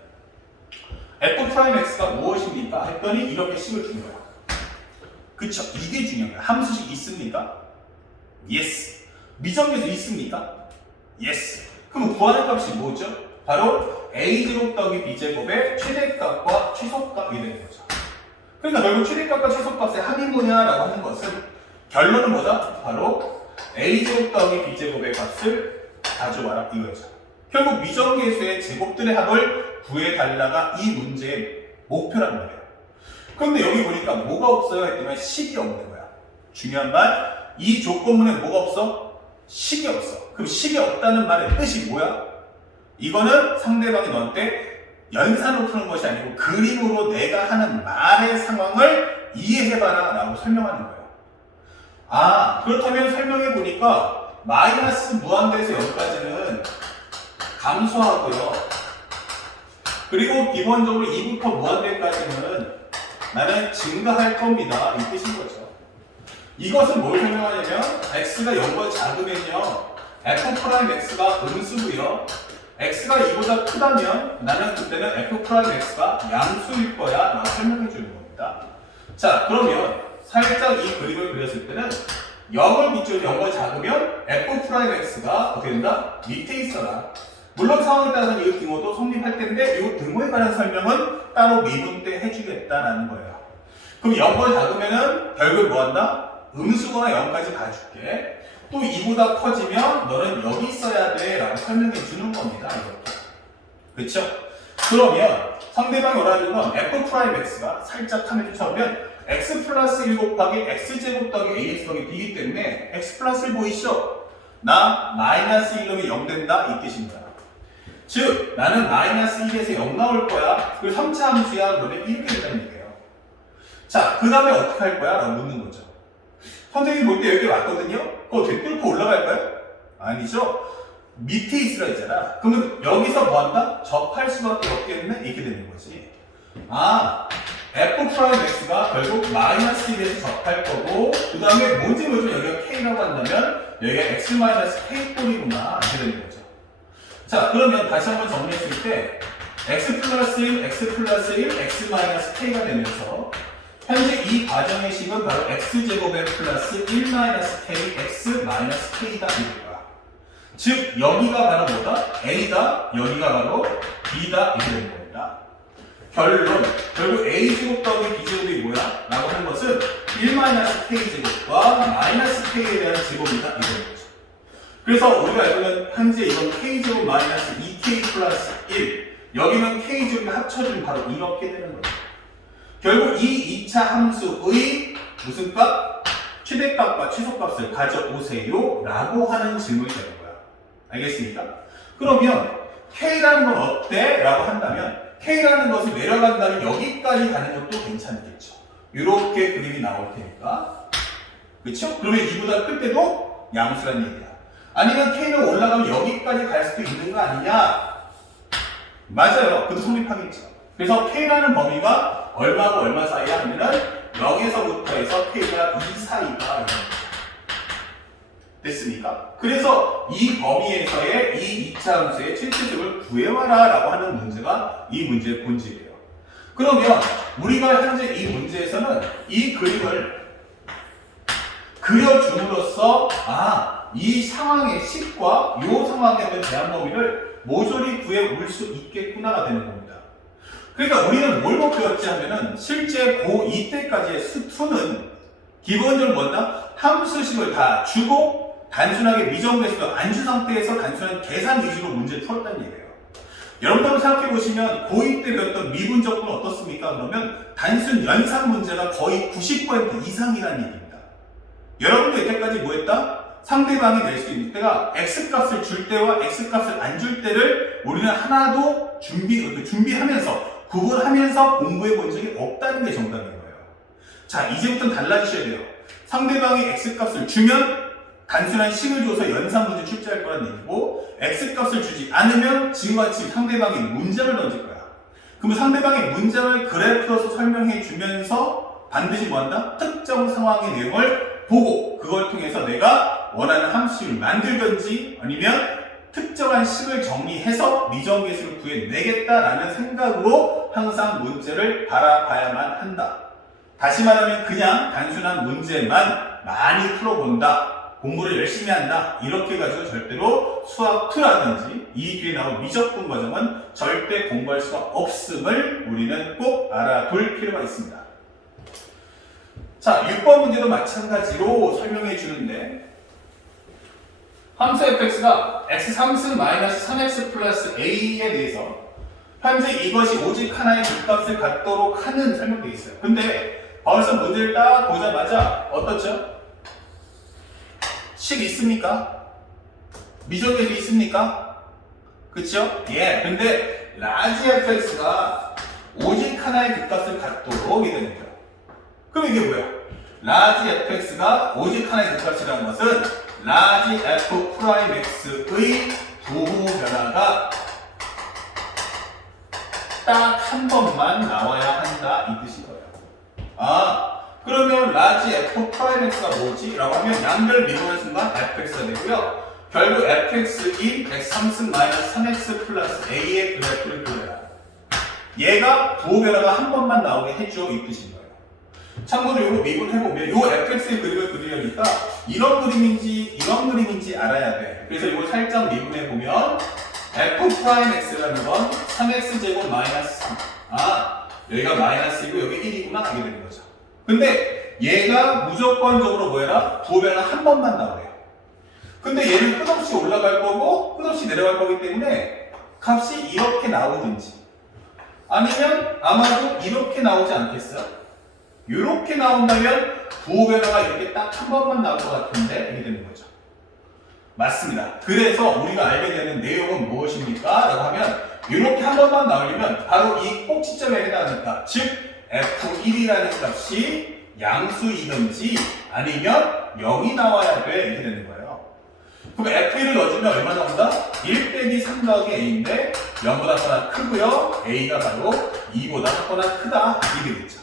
f'x가 무엇입니까? 했더니 이렇게 식을 준 거야. 그쵸? 이게 중요한 거야. 함수식 있습니까? yes. 미정계수 있습니까? yes. 그럼 구하는 값이 뭐죠? 바로 a제곱 더하기 b제곱의 최대값과 최소값이 되는 거죠. 그러니까 결국 최대값과 최소값의 합이 뭐냐라고 하는 것은 결론은 뭐다? 바로 a제곱 더하기 b제곱의 값을 가져와라 이거죠. 결국 미정계수의 제곱들의 합을 구해달라가 이 문제의 목표란 말이에요. 그런데 여기 보니까 뭐가 없어요? 했더니 10이 없는 거야. 중요한 말, 이 조건문에 뭐가 없어? 10이 없어. 그럼 10이 없다는 말의 뜻이 뭐야? 이거는 상대방이 너한테 연산으로 푸는 것이 아니고 그림으로 내가 하는 말의 상황을 이해해봐라 라고 설명하는 거예요. 아, 그렇다면 설명해 보니까 마이너스 무한대에서 0까지는 감소하고요. 그리고 기본적으로 2부터 무한대까지는 나는 증가할 겁니다. 이 뜻인 거죠. 이것은 뭘 설명하냐면 x가 0보다 작으면요 f'x가 음수고요. x가 2보다 크다면 나는 그때는 f'x가 양수일 거야 라고 설명해 주는 겁니다. 자, 그러면 살짝 이 그림을 그렸을 때는 0을 기준으로 0보다 작으면 f'x가 어떻게 된다? 밑에 있어라. 물론 상황에 따라서는 이 등호도 성립할 텐데 이 등호에 관한 설명은 따로 미분 때 해주겠다라는 거예요. 그럼 0보다 작으면은 결국 뭐 한다? 음수거나 0까지 가줄게. 또 2보다 커지면 너는 여기 있어야 돼 라고 설명해 주는 겁니다. 이렇게. 그렇죠? 그러면 상대방이 원하는 건 f'x가 살짝 카메라 쳐보면 x 플러스 1 곱하기 x제곱 더하기 ax 더하기 b이기 때문에 x 플러스 1 보이시죠? 나 마이너스 1놈이 0 된다 이 뜻입니다. 즉 나는 마이너스 1에서 0 나올 거야. 그리고 3차 함수야. 그러면 이렇게 된다는 얘기예요. 자, 그 다음에 어떻게 할 거야? 라고 묻는 거죠. 선생님이 볼 때 여기 왔거든요? 그거 어떻게 뚫고 올라갈까요? 아니죠? 밑에 있으라 했잖아. 그러면 여기서 뭐 한다? 접할 수밖에 없겠네? 이렇게 되는 거지. 아, f'x가 결국 마이너스 1에서 접할 거고, 그 다음에 뭔지 모르지만 여기가 k라고 한다면 여기가 x-k 꼴이구나. 이렇게 되는 거죠. 자, 그러면 다시 한번 정리했을 때 x 플러스 1, x 플러스 1, x 마이너스 k가 되면서 현재 이 과정의 식은 바로 x제곱의 플러스 1 마이너스 k, x 마이너스 k다 이럴 거야. 즉 여기가 바로 뭐다? a다, 여기가 바로 b다 이렇게 되는 겁니다. 결론, 결국 a제곱 더하기 b제곱이 뭐야? 라고 하는 것은 1 마이너스 k제곱과 마이너스 k에 대한 제곱이다 이런 거죠. 그래서 우리가 알고 있는 현재 이건 k제곱 마이너스 2k 플러스 1, 여기는 k제곱이 합쳐지면 바로 이렇게 되는 거죠. 결국 이 2차 함수의 무슨 값? 최대값과 최소값을 가져오세요 라고 하는 질문이 되는 거야. 알겠습니까? 그러면 k라는 건 어때? 라고 한다면 k라는 것을 내려간다면 여기까지 가는 것도 괜찮겠죠. 이렇게 그림이 나올 테니까. 그렇죠? 그러면 이보다 클 때도 양수란 얘기야. 아니면 k는 올라가면 여기까지 갈 수도 있는 거 아니냐? 맞아요. 그것도 성립하겠죠. 그래서 k라는 범위가 얼마하고 얼마 사이야 하면은 0에서부터 해서 k가 2 사이다. 됐습니까? 그래서 이 범위에서의 이 2차 함수의 최대값을 구해와라 라고 하는 문제가 이 문제의 본질이에요. 그러면 우리가 현재 이 문제에서는 이 그림을 그려줌으로써 이 상황의 식과 이 상황에 대한 제한 범위를 모조리 구해올 수 있겠구나가 되는 겁니다. 그러니까 우리는 뭘 목표였지 하면은 실제 고2 때까지의 수투는 기본적으로 뭐다? 함수식을 다 주고 단순하게 미정배수도 안 준 상태에서 단순한 계산 위주로 문제를 풀었다는 얘기예요. 여러분들 한번 생각해 보시면 고2 때 배웠던 미분적분은 어떻습니까? 그러면 단순 연산 문제가 거의 90% 이상이라는 얘기입니다. 여러분도 이때까지 뭐 했다? 상대방이 낼 수 있는 때가 x값을 줄 때와 x값을 안 줄 때를 우리는 하나도 준비하면서 구분하면서 공부해 본 적이 없다는 게 정답인 거예요. 자, 이제부터는 달라지셔야 돼요. 상대방이 x값을 주면 단순한 식을 줘서 연산 문제 출제할 거란 얘기고, x값을 주지 않으면 지금같이 상대방이 문장을 던질 거야. 그러면 상대방의 문장을 그래프로서 설명해 주면서 반드시 뭐 한다? 특정 상황의 내용을 보고 그걸 통해서 내가 원하는 함수식을 만들든지 아니면 특정한 식을 정리해서 미정계수를 구해내겠다라는 생각으로 항상 문제를 바라봐야만 한다. 다시 말하면 그냥 단순한 문제만 많이 풀어본다, 공부를 열심히 한다, 이렇게 가지고 절대로 수학 2라든지 이 뒤에 나온 미적분 과정은 절대 공부할 수가 없음을 우리는 꼭 알아둘 필요가 있습니다. 자, 6번 문제도 마찬가지로 설명해 주는데 함수 fx가 x 3승 마이너스 3x 플러스 a에 대해서 현재 이것이 오직 하나의 값을 갖도록 하는 설명되어 있어요. 근데 벌써 문제를 딱 보자마자 어떻죠? 식 있습니까? 미적에서 있습니까? 그쵸? 예. 근데 라지 fx가 오직 하나의 값을 갖도록 이게 됩니다. 그럼 이게 뭐야? 라지 fx가 오직 하나의 값이라는 것은 라지 f 프라임 x의 부호 변화가 딱 한 번만 나와야 한다 이 뜻인 거예요. 아, 그러면 라지 f 프라임 x가 뭐지? 라고 하면 양변을 미분하는 순간 fx가 되고요. 결국 fx인 x 3승 마이너스 3x 플러스 a의 그래프를 그려라. 얘가 부호 변화가 한 번만 나오게 해줘 이 뜻인 거예요. 참고로 이거 미분해보면 이 fx의 그림을 그리려니까 이런 그림인지 이런 그림인지 알아야 돼. 그래서 이거 살짝 미분해보면 f 프라임 x라는 건 3x제곱 마이너스 3. 아, 여기가 마이너스이고 여기 1이구나 하게 되는 거죠. 근데 얘가 무조건적으로 뭐해라? 부호 변화 한 번만 나오래요. 근데 얘는 끝없이 올라갈 거고 끝없이 내려갈 거기 때문에 값이 이렇게 나오든지 아니면 아마도 이렇게 나오지 않겠어요? 이렇게 나온다면 부호 변화가 이렇게 딱 한 번만 나올 것 같은데 이렇게 되는 거죠. 맞습니다. 그래서 우리가 알게 되는 내용은 무엇입니까? 라고 하면 이렇게 한 번만 나오려면 바로 이 꼭지점에 해당하니까 즉 f1이라는 값이 양수이든지 아니면 0이 나와야 돼 이렇게 되는 거예요. 그럼 f1을 넣어주면 얼마 나온다? 1 빼기 3 더하기 a인데 0보다 크거나 크고요. a가 바로 2보다 크거나 크다 이게 되겠죠.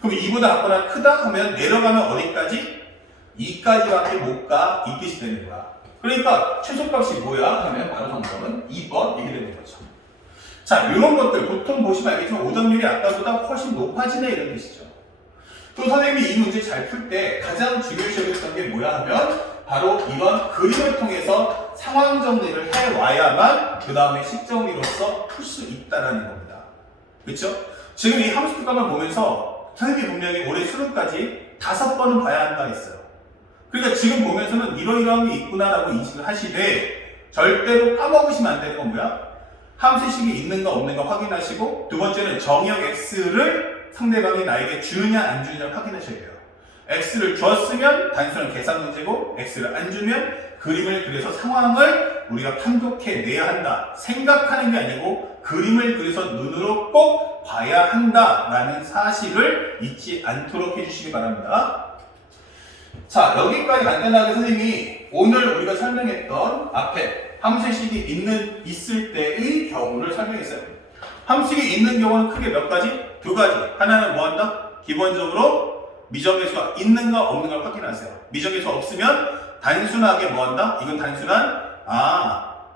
그럼 2보다 작거나 크다 하면 내려가면 어디까지? 2까지밖에 못 가 이 뜻이 되는 거야. 그러니까 최소값이 뭐야? 하면 바로 정답은 2번 이게 되는 거죠. 자, 이런 것들 보통 보시면 알겠지만 오답률이 아까보다 훨씬 높아지네 이런 뜻이죠. 또 선생님이 이 문제 잘 풀 때 가장 중요시 여겼던 게 뭐야 하면 바로 이런 그림을 통해서 상황 정리를 해와야만 그 다음에 식정리로서 풀 수 있다는 겁니다. 그렇죠? 지금 이 함수 특강을 보면서 선생님이 분명히 올해 수능까지 5번은 봐야 한다 했어요. 그러니까 지금 보면서는 이러이러한 게 있구나라고 인식을 하시되 절대로 까먹으시면 안 되는 건 뭐야? 함수식이 있는가 없는가 확인하시고 두 번째는 정의역 x를 상대방이 나에게 주느냐 안 주느냐 확인하셔야 돼요. x를 줬으면 단순한 계산 문제고 x를 안 주면 그림을 그려서 상황을 우리가 판독해 내야 한다. 생각하는 게 아니고 그림을 그려서 눈으로 꼭 봐야 한다라는 사실을 잊지 않도록 해주시기 바랍니다. 자, 여기까지 간단하게 선생님이 오늘 우리가 설명했던 앞에 함수식이 있을 때의 경우를 설명했어요. 함수식이 있는 경우는 크게 몇 가지? 2가지. 하나는 뭐 한다? 기본적으로 미정계수가 있는가 없는가 확인하세요. 미정계수가 없으면 단순하게 뭐 한다? 이건 단순한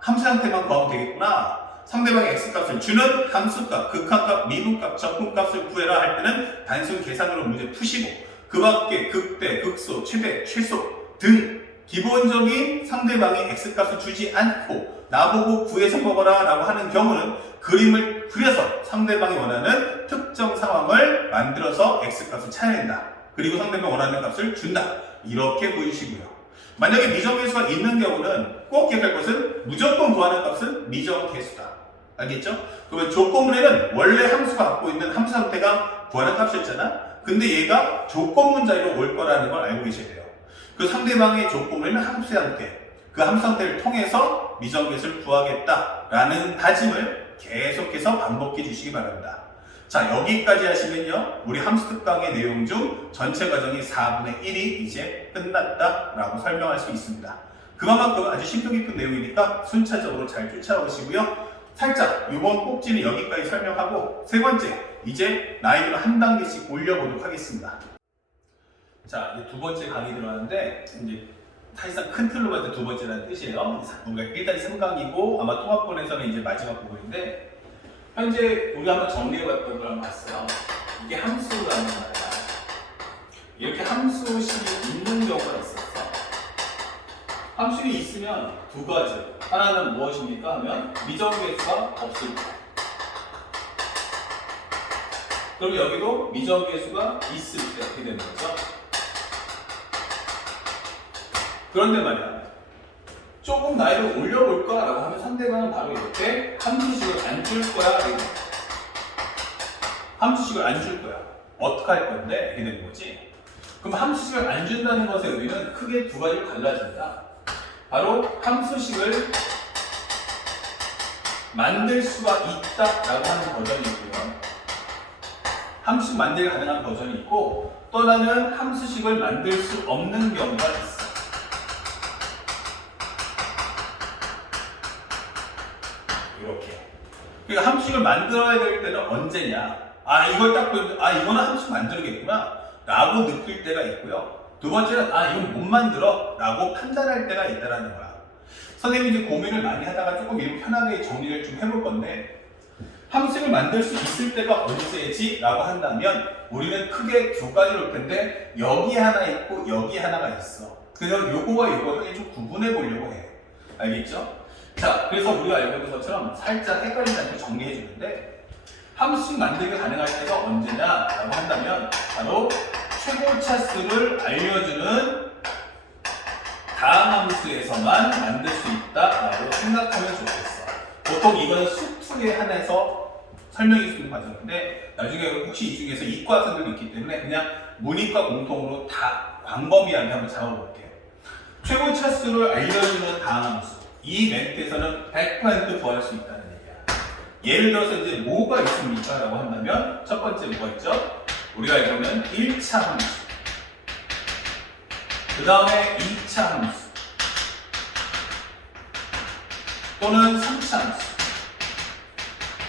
함수 형태만 구하면 되겠구나. 상대방의 x값을 주는 함수값, 극한값, 미분값, 적분값을 구해라 할 때는 단순 계산으로 문제 푸시고 그 밖에 극대, 극소, 최대, 최소 등 기본적인 상대방이 x값을 주지 않고 나보고 구해서 먹어라 라고 하는 경우는 그림을 그려서 상대방이 원하는 특정 상황을 만들어서 x값을 찾아낸다. 그리고 상대방이 원하는 값을 준다. 이렇게 보여주시고요. 만약에 미정계수가 있는 경우는 꼭 기억할 것은 무조건 구하는 값은 미정계수다. 알겠죠? 그러면 조건문에는 원래 함수가 갖고 있는 함수 상태가 구하는 값이었잖아. 근데 얘가 조건 문자로 올 거라는 걸 알고 계셔야 돼요. 그 상대방의 조건문에는 함수 상태, 그 함수 상태를 통해서 미정계수를 구하겠다라는 다짐을 계속해서 반복해 주시기 바랍니다. 자, 여기까지 하시면요, 우리 함수 특강의 내용 중 전체 과정이 4분의 1이 이제 끝났다라고 설명할 수 있습니다. 그만큼 아주 심도 깊은 내용이니까 순차적으로 잘 쫓아오시고요. 살짝 이번 꼭지는 여기까지 설명하고 세 번째, 이제 난이도를 한 단계씩 올려보도록 하겠습니다. 자, 이제 두 번째 강의 들어가는데 이제 사실상 큰 틀로 봤을 때 두 번째라는 뜻이에요. 뭔가 일단 3강이고 아마 통합본에서는 이제 마지막 부분인데 현재 우리가 한번 정리해봤던 걸 한번 봤어요. 이게 함수라는 말이야. 이렇게 함수식이 있는 경우가 있었어. 함수식이 있으면 두 가지. 하나는 무엇입니까? 하면 미정계수가 없을 때. 그럼 여기도 미정계수가 있을 때 어떻게 되는 거죠? 그런데 말이야. 조금 나이를 올려볼까? 라고 하면 상대방은 바로 이렇게 함수식을 안 줄 거야. 함수식을 안 줄 거야. 어떻게 할 건데? 이렇게 되는 거지. 그럼 함수식을 안 준다는 것의 의미는 크게 두 가지로 갈라진다. 바로 함수식을 만들 수가 있다라고 하는 버전이 있고요. 함수식 만들기 가능한 버전이 있고 또 하나는 함수식을 만들 수 없는 경우가 있어. 이렇게. 그러니까 함수식을 만들어야 될 때는 언제냐? 이걸 딱 보면 이거는 함수식 만들겠구나 라고 느낄 때가 있고요. 두 번째는 이건 못 만들어 라고 판단할 때가 있다는 거야. 선생님이 이제 고민을 많이 하다가 조금 이렇게 편하게 정리를 좀 해볼 건데 함수식을 만들 수 있을 때가 언제지? 라고 한다면 우리는 크게 두 가지로 볼 텐데 여기에 하나 있고 여기에 하나가 있어. 그래서 요거와 요거를 좀 구분해 보려고 해. 알겠죠? 자, 그래서 우리가 알고 있는 것처럼 살짝 헷갈리지 않게 정리해 주는데 함수식 만들기 가능할 때가 언제냐라고 한다면 바로 최고차 수를 알려주는 다음 함수에서만 만들 수 있다라고 생각하면 좋겠어. 보통 이건 수특에 한해서 설명해 주는 과정인데 나중에 혹시 이 중에서 이과생들도 있기 때문에 그냥 문이과 공통으로 다 광범위하게 한번 잡아볼게요. 최고차 수를 알려주는 다음 함수. 이 멘트에서는 100% 구할 수 있다는 얘기야. 예를 들어서 이제 뭐가 있습니까? 라고 한다면 첫 번째 뭐가 있죠? 우리가 알고는 1차 함수, 그 다음에 2차 함수, 또는 3차 함수.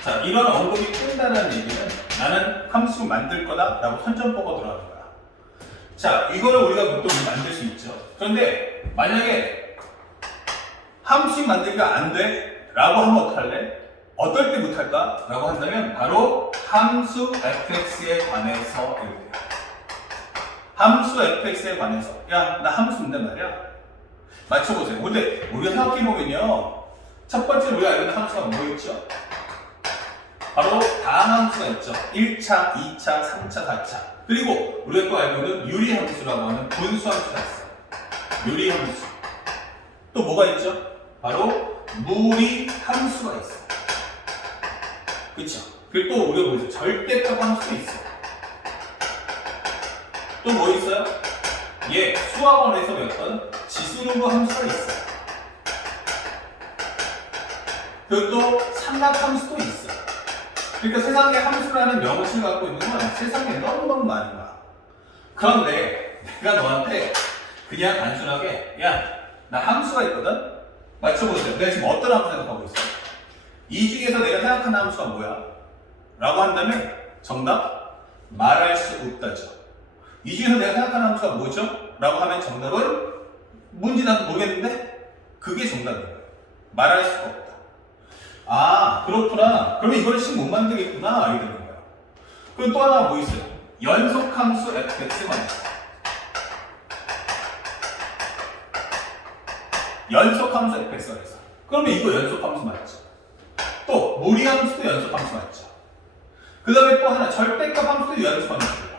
자, 이런 언급이 뜬다는 얘기는 나는 함수 만들 거다 라고 선전포고 들어가는 거야. 자, 이거를 우리가 보통 만들 수 있죠. 그런데 만약에 함수식 만들기가 안 돼? 라고 하면 어떡할래? 어떨 때 못할까? 라고 한다면 바로 함수 fx에 관해서 이렇게. 함수 fx에 관해서 야, 나 함수인데 말이야. 맞춰보세요. 근데 우리가 생각해보면요 첫 번째 우리가 알고 있는 함수가 뭐였죠? 바로 다음 함수가 있죠. 1차, 2차, 3차, 4차. 그리고 우리가 또 알고 있는 유리함수라고 하는 분수함수가 있어요. 유리함수. 또 뭐가 있죠? 바로 무리함수가 있어요. 그쵸? 그리고 또 우리가 뭐 있어요? 절대값 함수도 있어요. 또 뭐 있어요? 수학원에서 배웠던 지수르브 함수가 있어요. 그리고 또 삼각함수도 있어요. 그러니까 세상에 함수라는 명칭을 갖고 있는 건 세상에 너무너무 많은 거야. 그런데 내가 너한테 그냥 단순하게 나 함수가 있거든? 맞춰보세요. 내가 지금 어떤 함수 생각하고 있어? 이 중에서 내가 생각하는 함수가 뭐야? 라고 한다면 정답? 말할 수 없다죠. 이 중에서 내가 생각하는 함수가 뭐죠? 라고 하면 정답은 뭔지 난 모르겠는데 그게 정답인 거예요. 말할 수가 없다. 그렇구나. 그러면 이걸 식 못 만들겠구나. 이렇게 되는 거예요. 그럼 또 하나 뭐 있어요? 연속함수 fx만 있어요. 연속함수 fx가 있어. 그러면 이거 연속함수 맞죠? 또 무리함수도 연속함수 맞죠? 그 다음에 또 하나 절대값 함수도 연속함수고요.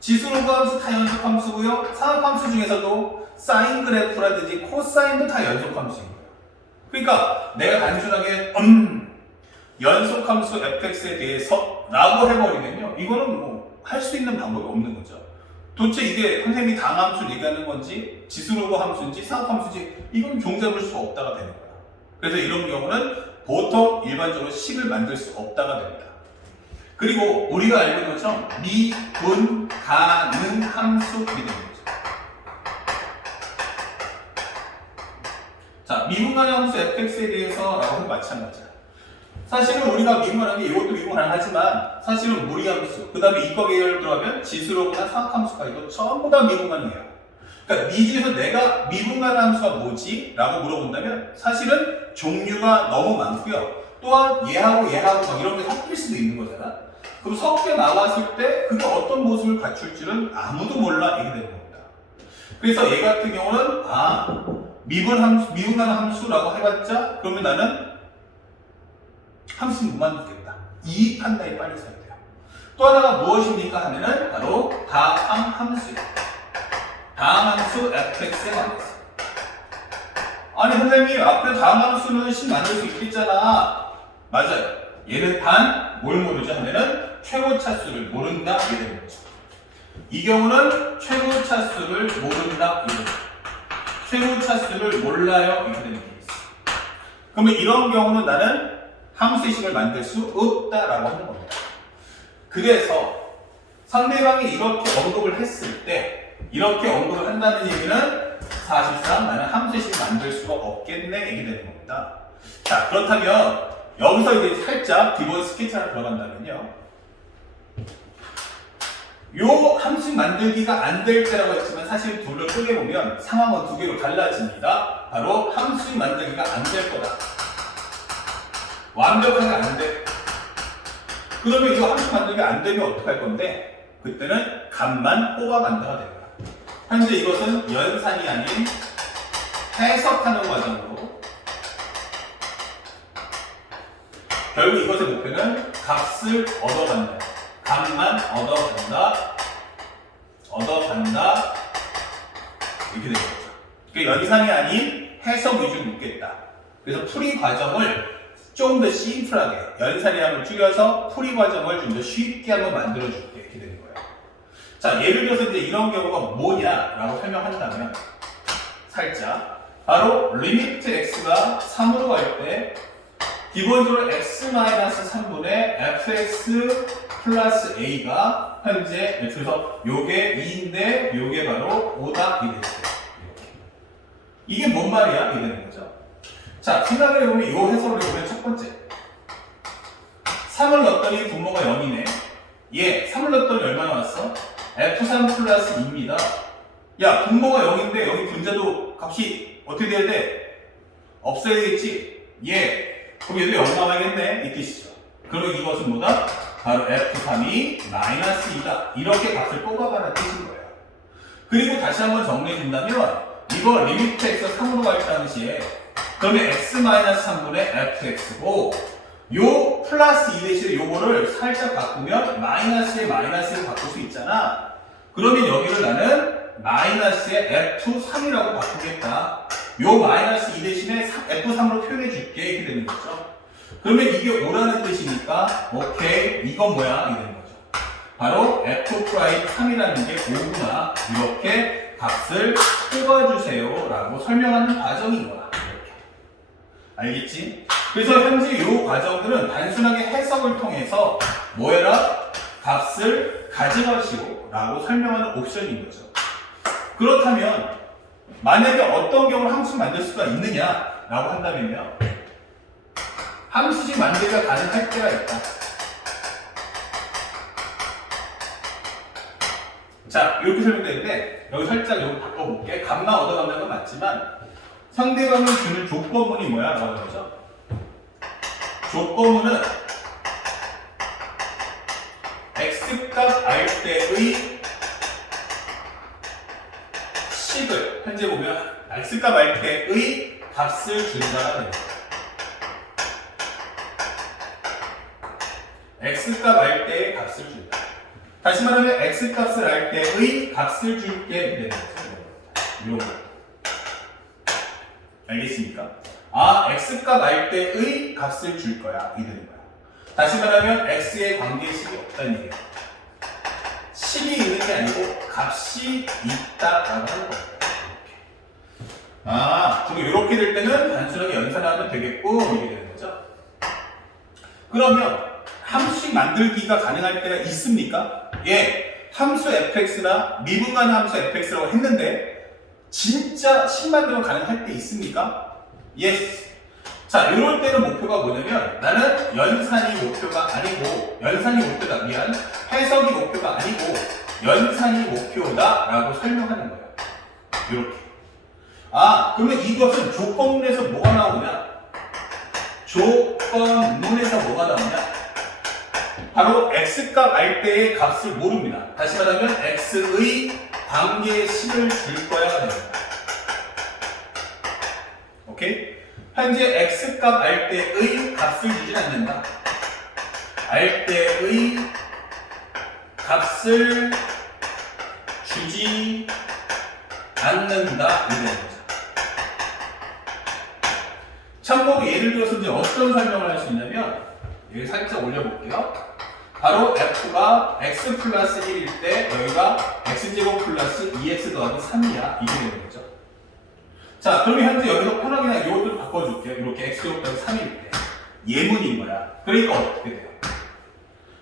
지수로그 함수 다 연속함수고요. 상합함수 중에서도 사인 그래프라든지 코사인도 다 연속함수인 거예요. 그러니까 내가 단순하게 연속함수 fx에 대해서 라고 해버리면요 이거는 뭐 할 수 있는 방법이 없는 거죠. 도대체 이게 선생님이 당함수 얘기하는 건지 지수로그 함수인지 상합함수인지 이건 종잡을 수 없다가 되는 거야. 그래서 이런 경우는 보통 일반적으로 식을 만들 수 없다가 됩니다. 그리고 우리가 알고 있는 것처럼 미분 가능 함수 이렇게 되는 거죠. 자, 미분 가능 함수 fx에 대해서 라고 마찬가지야. 사실은 우리가 미분하는 게 이것도 미분 가능하지만 사실은 무리함수, 그 다음에 이과 계열로 들어가면 지수로그나 상합함수까지도 전부 다 미분 가능해요. 그러니까 이 중에서 내가 미분 가능 함수가 뭐지? 라고 물어본다면 사실은 종류가 너무 많고요. 또한 얘하고 막 이런 게 섞일 수도 있는 거잖아. 그럼 섞여 나왔을 때 그게 어떤 모습을 갖출 줄은 아무도 몰라 이렇게 되는 겁니다. 그래서 얘 같은 경우는 미분 가능 함수라고 해봤자 그러면 나는 함수 못 만들겠다. 이 판단이 빨리 서야 돼요. 또 하나가 무엇입니까 하면은 바로 다항함수예요. 다항함수 fx에 관해서. 아니 선생님 앞에 다항함수는 10 만들 수 있겠잖아. 맞아요. 얘는 단 뭘 모르죠 하면은 최고차수를 모른다 이렇게 되는 거죠. 이 경우는 최고차수를 모른다 이렇게 되는 거죠. 최고차수를 몰라요 이렇게 되는 게 있어. 그러면 이런 경우는 나는 함수의식을 만들 수 없다라고 하는 겁니다. 그래서 상대방이 이렇게 언급을 했을 때 이렇게 언급을 한다는 얘기는 사실상 나는 함수의식을 만들 수가 없겠네 이렇게 되는 겁니다. 자, 그렇다면 여기서 이제 살짝 기본 스케치 하나 들어간다면요. 요 함수 만들기가 안 될 때라고 했지만 사실 둘을 크게 보면 상황은 두 개로 갈라집니다. 바로 함수 만들기가 안 될 거다. 완벽하게 안 돼. 그러면 이거 함수 만들기가 안 되면 어떡할 건데? 그때는 값만 뽑아간다가 됩니다. 현재 이것은 연산이 아닌 해석하는 과정으로 결국 이것의 목표는 값을 얻어간다. 값만 얻어간다. 이렇게 되는 거죠. 그러니까 연산이 아닌 해석 위주로 묻겠다. 그래서 풀이 과정을 좀 더 심플하게 연산이랑을 줄여서 풀이 과정을 좀 더 쉽게 한번 만들어줄게 이렇게 되는 거예요. 자, 예를 들어서 이제 이런 경우가 뭐냐라고 설명한다면 살짝 바로 리미트 x가 3으로 갈 때 기본적으로 x-3분의 fx 플러스 a가 현재 그래서 요게 2인데 요게 바로 5다 이 됐어요. 이게 뭔 말이야? 이게 되는 거죠. 자, 생각을 해보면 이 해석을 해보면 첫 번째 3을 넣었더니 분모가 0이네. 얘 3을 넣었더니 얼마 나왔어? f3 플러스 2입니다. 야, 분모가 0인데 여기 분자도 값이 어떻게 돼야 돼? 없어야 되겠지? 예. 그럼 얘도 0 나와야겠네 이 뜻이죠. 그리고 이것은 뭐다? 바로 f3이 마이너스 2다. 이렇게 값을 뽑아가는 뜻인 거예요. 그리고 다시 한번 정리해 준다면 이거 리미트 x 3으로 갈 당시에 그러면 x-3분의 fx고 요 플러스 2 대신에 요거를 살짝 바꾸면 마이너스에 마이너스를 바꿀 수 있잖아. 그러면 여기를 나는 마이너스의 f3이라고 바꾸겠다. 요 마이너스 2 대신에 f3으로 표현해 줄게 이렇게 되는 거죠. 그러면 이게 5라는 뜻이니까 오케이 이건 뭐야 이게 되는 거죠. 바로 f'3이라는 게 5구나 이렇게 값을 뽑아주세요 라고 설명하는 과정인 거야. 이렇게. 알겠지? 그래서 현재 이 과정들은 단순하게 해석을 통해서 뭐해라? 값을 가져가시오 라고 설명하는 옵션인 거죠. 그렇다면 만약에 어떤 경우를 함수 만들 수가 있느냐 라고 한다면요. 함수식 만들기가 가능할 때가 있다. 자, 이렇게 설명되는데 여기 살짝 여기 바꿔볼게. 값만 얻어간다는 건 맞지만 상대방을 주는 조건문이 뭐야? 라고 하는 거죠. 조건문은 x값 알 때의 식을 현재 보면 x값 알 때의 값을 준다가 됩니다. x값 알 때의 값을 준다. 다시 말하면 x값을 알 때의 값을 줄게 되는 거죠. 이런 거. 알겠습니까? 아, x값 알 때의 값을 줄 거야. 이 되는 거야. 다시 말하면 x의 관계식이 없다는 얘기야. 식이 있는 게 아니고 값이 있다라고 하는 거예요. 아, 그럼 이렇게 될 때는 단순하게 연산하면 되겠고 이렇게 되는 거죠. 그러면 함수식 만들기가 가능할 때가 있습니까? 예, 함수 fx나 미분간의 함수 fx라고 했는데 진짜 식 만들면 가능할 때 있습니까? 예스. 자, 이럴 때는 목표가 뭐냐면 나는 연산이 목표가 아니고 해석이 목표가 아니고 연산이 목표다 라고 설명하는 거예요. 이렇게. 아, 그러면 이것은 조건문에서 뭐가 나오냐? 조건문에서 뭐가 나오냐? 바로 x값 알 때의 값을 모릅니다. 다시 말하면 x의 관계식을 줄 거야 됩니다. 오케이? 현재 x값 알 때의 값을 주진 않는다. 알 때의 값을 주지 않는다 이런 거죠. 참고로 예를 들어서 이제 어떤 설명을 할 수 있냐면 여기 살짝 올려볼게요. 바로 f가 x 플러스 1일 때 여기가 x제곱 플러스 2x 더하기 3이야 이게 되는 거죠. 자, 그러면 현재 여기서 편하게 그냥 이것도 바꿔줄게요. 이렇게 x제곱 더하기 3일 때 예문인 거야. 그러니까 어떻게 돼요?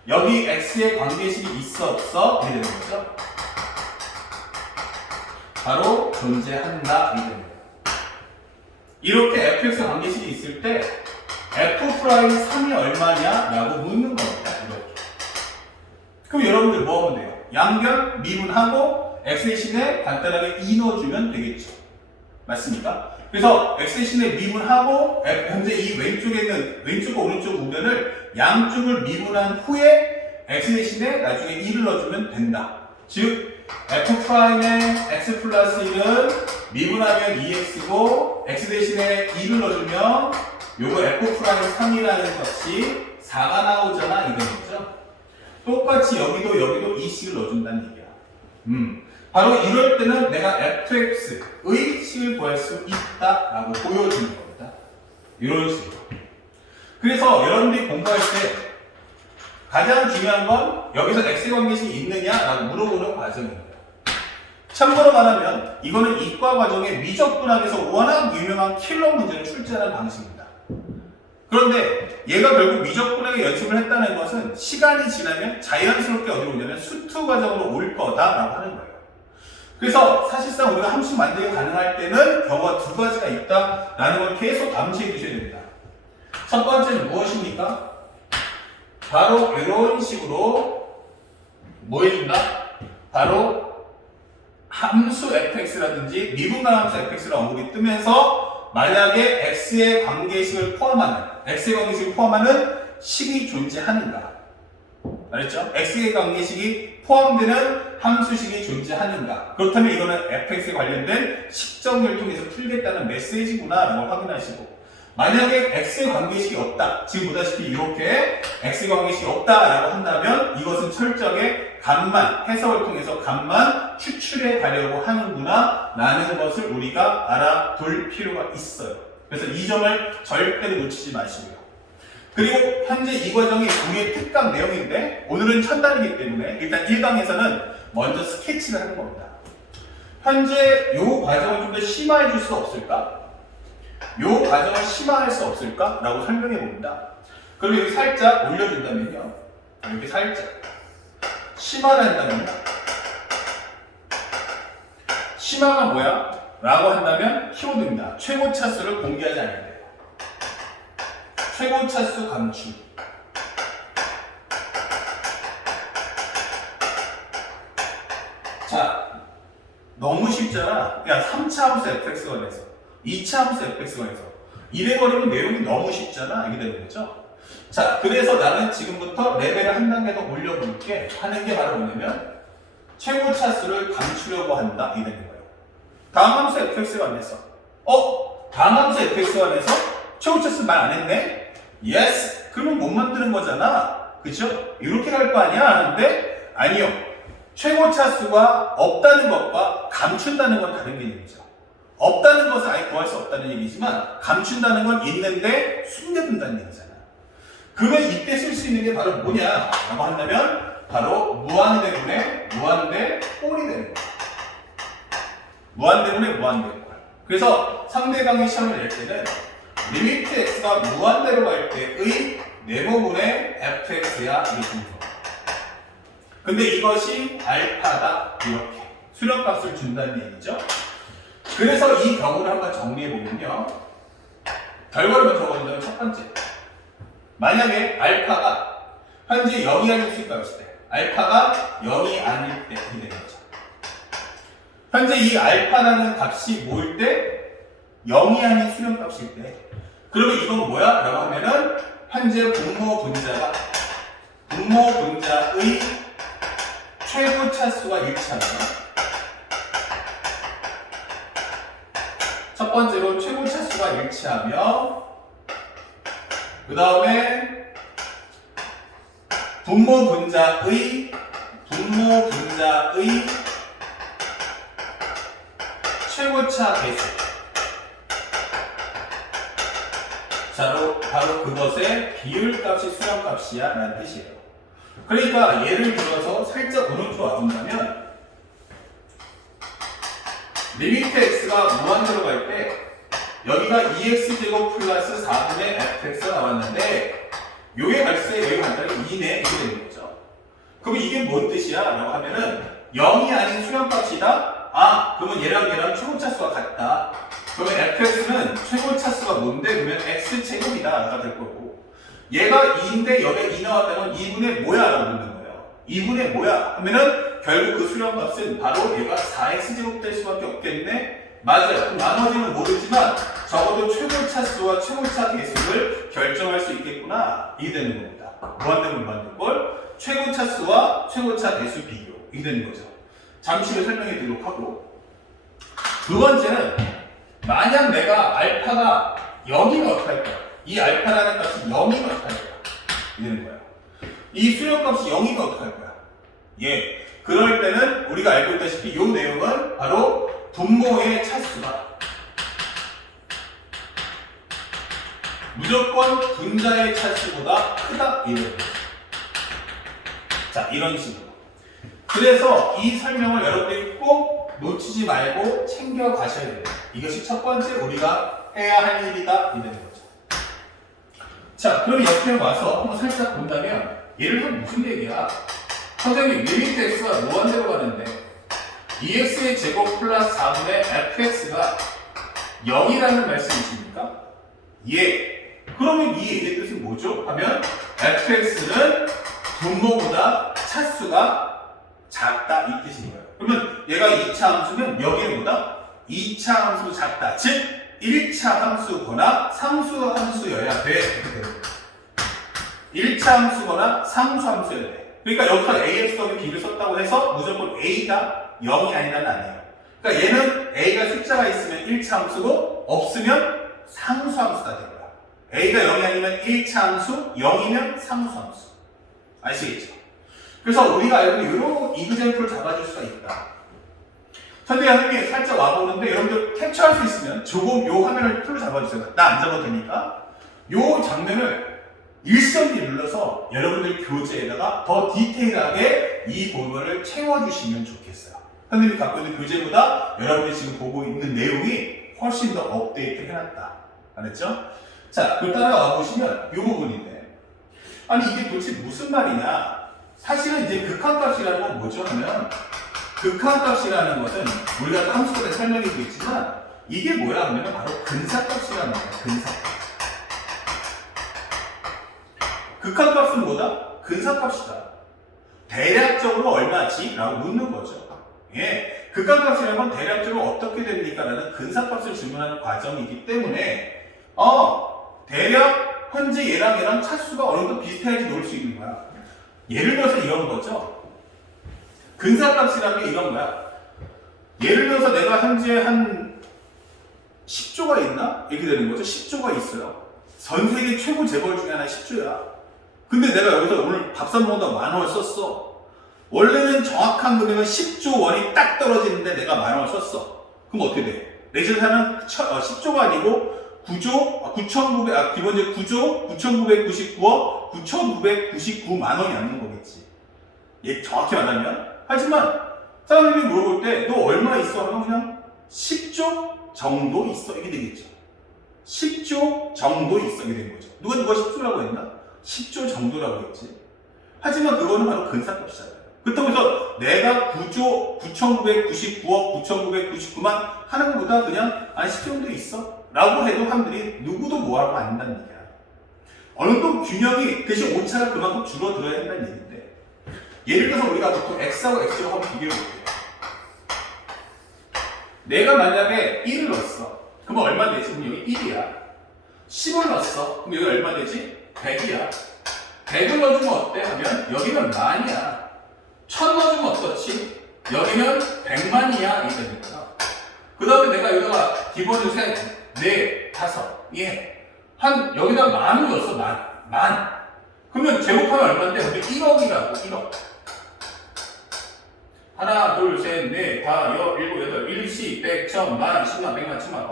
여기 x의 관계식이 있어 없어? 이렇게 되는 거죠. 바로 존재한다 이렇게 되는 거예요. 이렇게 fx 관계식이 있을 때 f'3이 얼마냐? 라고 묻는 겁니다. 이렇게. 그럼 여러분들 뭐 하면 돼요? 양변 미분하고 x 대신에 간단하게 2 넣어주면 되겠죠. 맞습니까? 그래서 x 대신에 미분하고 현재 이 왼쪽에 있는 왼쪽과 오른쪽 우변을 양쪽을 미분한 후에 x 대신에 나중에 2를 넣어주면 된다. 즉 f'의 x 플러스 1은 미분하면 2x고 x 대신에 2를 넣어주면 요거 f'3이라는 값이 4가 나오잖아 이런 거죠. 똑같이 여기도 2씩을 넣어준다는 얘기야. 바로 이럴 때는 내가 fx의 식을 구할 수 있다라고 보여주는 겁니다. 이런 식으로. 그래서 여러분들이 공부할 때 가장 중요한 건 여기서 x 관계식이 있느냐라고 물어보는 과정입니다. 참고로 말하면 이거는 이과 과정의 미적분학에서 워낙 유명한 킬러 문제를 출제하는 방식입니다. 그런데 얘가 결국 미적분학에 연습을 했다는 것은 시간이 지나면 자연스럽게 어디로 오냐면 수투 과정으로 올 거다라고 하는 거예요. 그래서 사실상 우리가 함수 만들기 가능할 때는 경우가 두 가지가 있다라는 걸 계속 암시해 두셔야 됩니다. 첫 번째는 무엇입니까? 바로 이런 식으로 뭐 해준다? 바로 함수 fx라든지 미분간 함수 fx라는 언급이 뜨면서 만약에 x의 관계식을 포함하는 식이 존재하는가? 알았죠? x의 관계식이 포함되는 함수식이 존재하는가? 그렇다면 이거는 fx에 관련된 식정리를 통해서 풀겠다는 메시지구나 라고 확인하시고, 만약에 x의 관계식이 없다, 지금 보다시피 이렇게 x의 관계식이 없다라고 한다면 이것은 철저하게 값만, 해석을 통해서 값만 추출해 가려고 하는구나 라는 것을 우리가 알아둘 필요가 있어요. 그래서 이 점을 절대로 놓치지 마시고요. 그리고 현재 이 과정이 우리의 특강 내용인데 오늘은 첫날이기 때문에 일단 1강에서는 먼저 스케치를 하는 겁니다. 현재 이 과정을 좀 더 심화해 줄 수 없을까? 이 과정을 심화할 수 없을까? 라고 설명해 봅니다. 그럼 여기 살짝 올려준다면요. 이렇게 살짝 심화를 한다면요. 심화가 뭐야? 라고 한다면 키워드입니다. 최고 차수를 공개하지 않아야 돼요. 최고 차수 감축. 자, 너무 쉽잖아. 야, 3차 함수 fx가 돼서 2차 함수 fx가 돼서 이래버리면 내용이 너무 쉽잖아. 이게 되는 거죠. 자, 그래서 나는 지금부터 레벨을 한 단계 더 올려볼게 하는 게 바로 뭐냐면 최고 차수를 감추려고 한다. 이게 되는 거예요. 다음 함수 fx가 안 했어. 다음 함수 fx가 안 해서 최고 차수 말 안 했네? Yes. 그러면 못 만드는 거잖아. 그쵸? 이렇게 갈 거 아니야? 하는데 아니요. 최고 차수가 없다는 것과 감춘다는 건 다른 개념이죠. 없다는 것은 아예 구할 수 없다는 얘기지만 감춘다는 건 있는데 숨겨둔다는 얘기잖아. 그러면 이때 쓸 수 있는 게 바로 뭐냐라고 한다면 바로 무한대분의 무한대 꼴이 되는 거야. 무한대분의 무한대 꼴. 그래서 상대방이 시험을 낼 때는 리미트 x가 무한대로 갈 때의 네모분의 fx야 이게 됩니다. 근데 이것이 알파다 이렇게 수렴값을 준다는 얘기죠. 그래서 이 경우를 한번 정리해 보면요. 결과를 먼저 적어준다면 첫 번째, 만약에 알파가 현재 0이 아닌 수값일 때, 알파가 0이 아닐 때 이렇게 되는 거죠. 현재 이 알파라는 값이 뭐일 때? 0이 아닌 수렴값일 때. 그러면 이건 뭐야? 라고 하면은 현재 분모 분자의 최고 차수가 일치하면 첫 번째로 최고 차수가 일치하며 그 다음에 분모 분자의 분모 분자의 최고차 개수. 바로 그것의 비율값이 수렴값이야 라는 뜻이에요. 그러니까 예를 들어서 살짝 오른쪽 와본다면 리미트 x가 무한대로 갈 때 여기가 2x제곱 플러스 4분의 fx가 나왔는데 요게 갈수에 여기 간다면 2네 이렇게 되는 거죠. 그럼 이게 뭔 뜻이야? 라고 하면은 0이 아닌 수렴값이다? 그러면 얘랑 최고차수가 같다. 그러면 fx는 최고차수가 뭔데? 그러면 x제곱이다 라가 될 거고, 얘가 2인데 여기에 2 나왔다면 2분의 뭐야? 라고 묻는 거예요. 2분의 뭐야? 하면은 결국 그 수렴값은 바로 얘가 4x제곱 될 수밖에 없겠네? 맞아요. 나머지는 모르지만 적어도 최고차수와 최고차 개수를 결정할 수 있겠구나. 이 되는 겁니다. 무한대면 무한대꼴, 최고차수와 최고차 개수 비교. 이 되는 거죠. 잠시 후에 설명해 드리도록 하고, 두 번째는 만약 내가 알파가 0이면 어떻게 할 거야? 이 알파라는 값이 0이면 어떻게 할 거야? 이러는 거야. 이 수렴값이 0이면 어떻게 할 거야? 예. 그럴 때는 우리가 알고 있다시피 이 내용은 바로 분모의 차수가 무조건 분자의 차수보다 크다. 이런 거죠. 자, 이런 식으로. 그래서 이 설명을 여러분들이 꼭 놓치지 말고 챙겨 가셔야 돼요. 이것이 첫 번째 우리가 해야 할 일이다. 이 되는 거죠. 자, 그럼 옆에 와서 한번 살짝 본다면, 예를 들어 무슨 얘기야? 선생님, 리미트 x가 무한대로 가는데 2x의 제곱 플러스 4분의 fx가 0이라는 말씀이십니까? 예. 그러면 이 얘기의 뜻은 뭐죠? 하면 fx는 분모보다 차수가 작다 이 뜻인 거예요. 그러면 얘가 2차 함수면 여기는 뭐다? 2차 함수 작다. 즉 1차 함수거나 상수 함수여야 돼. 이렇게 되는 거예요. 1차 함수거나 상수 함수여야 돼. 그러니까 여기서 AX하고 B를 썼다고 해서 무조건 A가 0이 아니라는 아니에요. 그러니까 얘는 A가 숫자가 있으면 1차 함수고 없으면 상수 함수가 된 거야. A가 0이 아니면 1차 함수, 0이면 상수 함수. 아시겠죠? 그래서 우리가 알고 있는 이런 이그젠플을 잡아줄 수가 있다. 선생님이 살짝 와보는데 여러분들 캡처할 수 있으면 조금 요 화면을 풀로 잡아주세요. 나 안 잡아도 되니까. 요 장면을 일선기 눌러서 여러분들 교재에다가 더 디테일하게 이 부분을 채워주시면 좋겠어요. 선생님이 갖고 있는 교재보다 여러분이 지금 보고 있는 내용이 훨씬 더 업데이트 해놨다. 알았죠? 자, 그걸 따라와 보시면 이 부분인데, 아니 이게 도대체 무슨 말이냐? 사실은 이제 극한값이라는 건 뭐죠? 하면 극한값이라는 것은 우리가 함수에 설명해 드렸지만 이게 뭐야 하면 바로 근사값이라는 거예요. 근사값. 극한값은 뭐다? 근사값이다. 대략적으로 얼마지? 라고 묻는 거죠. 예, 극한값이라는 건 대략적으로 어떻게 됩니까? 라는 근사값을 질문하는 과정이기 때문에 대략 현재 얘랑 차수가 어느 정도 비슷해야지 놓을 수 있는 거야. 예를 들어서 이런 거죠. 근사값이라는 게 이런 거야. 예를 들어서 내가 현재 한 10조가 있나? 이렇게 되는 거죠. 10조가 있어요. 전 세계 최고 재벌 중에 하나 10조야. 근데 내가 여기서 오늘 밥 사 먹는다고 10,000원을 썼어. 원래는 정확한 금액은 10조 원이 딱 떨어지는데 내가 10,000원을 썼어. 그럼 어떻게 돼? 내 재산은 10조가 아니고 9,900, 기본적으로 9조 9,999억 9,999만 원이 남는 거겠지. 얘 정확히 말하면. 하지만 사람들이 물어볼 때 너 얼마 있어? 하면 그냥 10조 정도 있어. 이게 되겠죠. 10조 정도 있어. 이게 되는 거죠. 누가 10조라고 했나? 10조 정도라고 했지. 하지만 그거는 바로 근사값이잖아요. 그렇다고 해서 내가 9조 9,999억 9,999만 하는 것보다 그냥 10 정도 있어? 라고 해도 사람들이 누구도 뭐하고 안 한다는 얘기야. 어느 정도 균형이 대신 오차가 그만큼 줄어들어야 한다는 얘기인데, 예를 들어서 우리가 보통 X하고 X로 한번 비교해볼게요. 내가 만약에 1을 넣었어. 그러면 얼마 되지? 그럼 여기 1이야. 10을 넣었어. 그럼 여기 얼마 되지? 100이야. 100을 넣어주면 어때? 하면 여기는 만이야. 1000 넣어주면 어떻지? 여기는 100만이야. 이게 되니까. 그 다음에 내가 여기다가 기본으로 셋, 넷, 다섯, 예. 여기다 만을 넣었어. 만. 그러면 제곱하면 얼마인데? 여기 1억이라고. 1억. 하나, 둘, 셋, 넷, 다, 여, 일곱, 여덟, 일시, 백, 천, 만, 십만, 백만, 천만.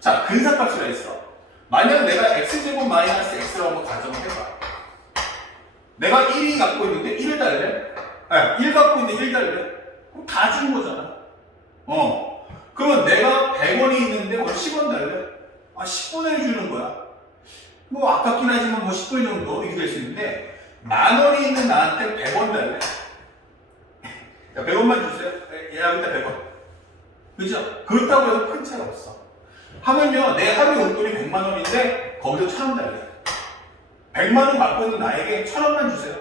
자, 근사값이라 했어. 만약 내가 x제곱 마이너스 x라고 가정을 해봐. 내가 1이 갖고 있는데 1을 달래? 아니, 1 갖고 있는데 1 달래? 그럼 다 준 거잖아. 그러면 내가 100원이 있는데 10원 달래? 10분의 1 주는 거야. 뭐 아깝긴 하지만 뭐 10분 정도 이렇게 될 수 있는데, 10,000원이 있는 나한테 100원 달래? 야, 100원만 주세요. 야, 여기다 100원. 그죠? 그렇다고 해서 큰 차이가 없어. 하면요, 내 하루 용돈이 100만 원인데 거기서 1,000원 달래. 100만 원 갖고 있는 나에게 1,000원만 주세요.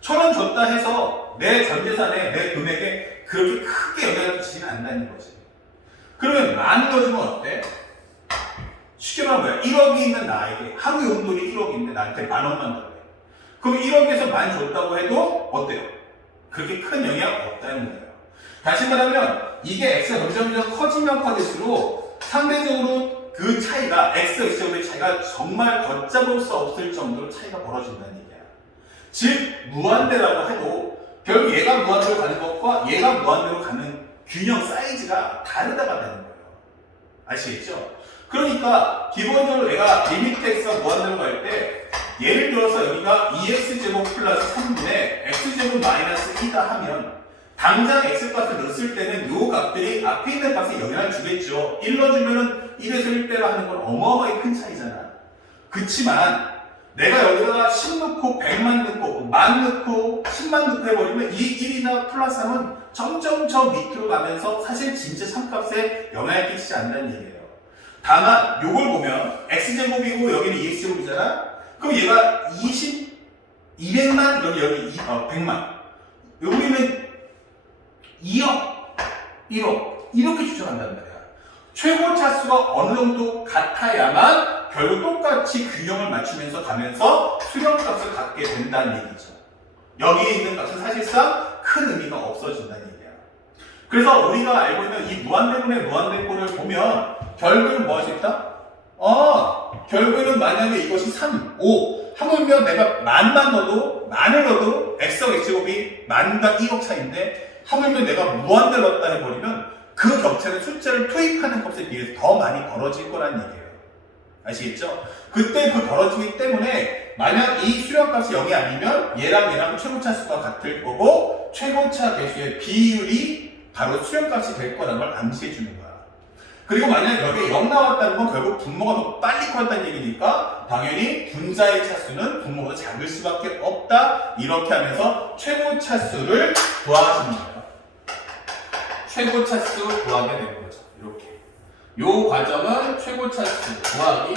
1,000원 줬다 해서 내 전재산에, 내 금액에 그렇게 크게 영향을 끼치지는 않는다는 거지. 그러면 10,000원 주면 어때? 쉽게 말하면 뭐야? 1억이 있는 나에게 하루 용돈이 1억인데 나한테 10,000원만 달래. 그럼 1억에서 10,000 줬다고 해도 어때요? 그렇게 큰 영향 없다는 거예요. 다시 말하면 이게 x가 점점 커지면 커질수록 상대적으로 그 차이가 x, x제곱의 차이가 정말 걷잡을 수 없을 정도로 차이가 벌어진다는 얘기야. 즉 무한대라고 해도 결국 얘가 무한대로 가는 것과 얘가 무한대로 가는 균형 사이즈가 다르다가 되는 거예요. 아시겠죠? 그러니까 기본적으로 내가 리미트 x가 무한대로 갈 때 예를 들어서 여기가 2x제곱 플러스 3분의 x제곱 마이너스 2다 하면 당장 x값을 넣었을 때는 요 값들이 앞에 있는 값에 영향을 주겠죠. 1 넣어주면은 1에서 1대로 하는 건 어마어마하게 큰 차이잖아. 그치만 내가 여기다가 10 넣고 100만 넣고 10,000 넣고 10만 넣고 해버리면 이 1이나 플러스 3은 점점 저 밑으로 가면서 사실 진짜 참값에 영향을 끼치지 않는다는 얘기예요. 다만 요걸 보면 x제곱이고 여기는 2x제곱이잖아. 그럼 얘가 200만, 여기 100만. 여기는 2억, 1억. 이렇게 추정한단 말이야. 최고 차수가 어느 정도 같아야만 결국 똑같이 균형을 맞추면서 가면서 수렴값을 갖게 된다는 얘기죠. 여기에 있는 값은 사실상 큰 의미가 없어진다는 얘기야. 그래서 우리가 알고 있는 이 무한대분의 무한대꼴을 보면 결국은 뭐 할 수 있다? 결국에는 만약에 이것이 3, 5 하물며 내가 10,000만 넣어도 만을 넣어도 x와 x제곱이 10,000과 1억 차이인데 하물며 내가 무한대를 넣었다 해버리면 그 격차는 숫자를 투입하는 값에 비해서 더 많이 벌어질 거란 얘기예요. 아시겠죠? 그때 그 벌어지기 때문에 만약 이 수렴값이 0이 아니면 얘랑 최고차 수가 같을 거고 최고차 개수의 비율이 바로 수렴값이 될 거라는 걸 암시해 주는 거야. 그리고 만약 여기에 0 나왔다는 건 결국 분모가 더 빨리 커졌다는 얘기니까 당연히 분자의 차수는 분모보다 작을 수밖에 없다. 이렇게 하면서 최고 차수를 구하시는 거예요. 최고 차수 구하게 되는 거죠. 이렇게. 요 과정은 최고 차수 구하기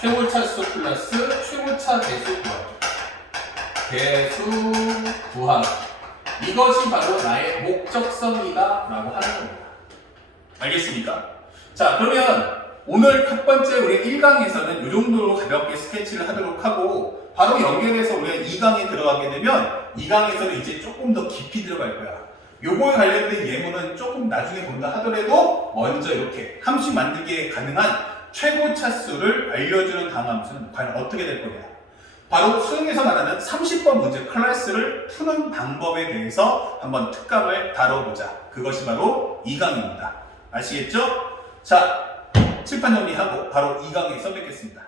최고 차수 플러스 최고차 개수 구하기. 개수 구하기. 이것이 바로 나의 목적성이다 라고 하는 겁니다. 알겠습니까? 자, 그러면 오늘 첫 번째 우리 1강에서는 이 정도로 가볍게 스케치를 하도록 하고 바로 연결해서 우리가 2강에 들어가게 되면 2강에서는 이제 조금 더 깊이 들어갈 거야. 요거에 관련된 예문은 조금 나중에 본다 하더라도 먼저 이렇게 함수 만들기에 가능한 최고 차수를 알려주는 다음 함수는 과연 어떻게 될 거냐. 바로 수능에서 말하는 30번 문제 클래스를 푸는 방법에 대해서 한번 특강을 다뤄보자. 그것이 바로 2강입니다. 아시겠죠? 자, 칠판 정리하고 바로 2강에서 뵙겠습니다.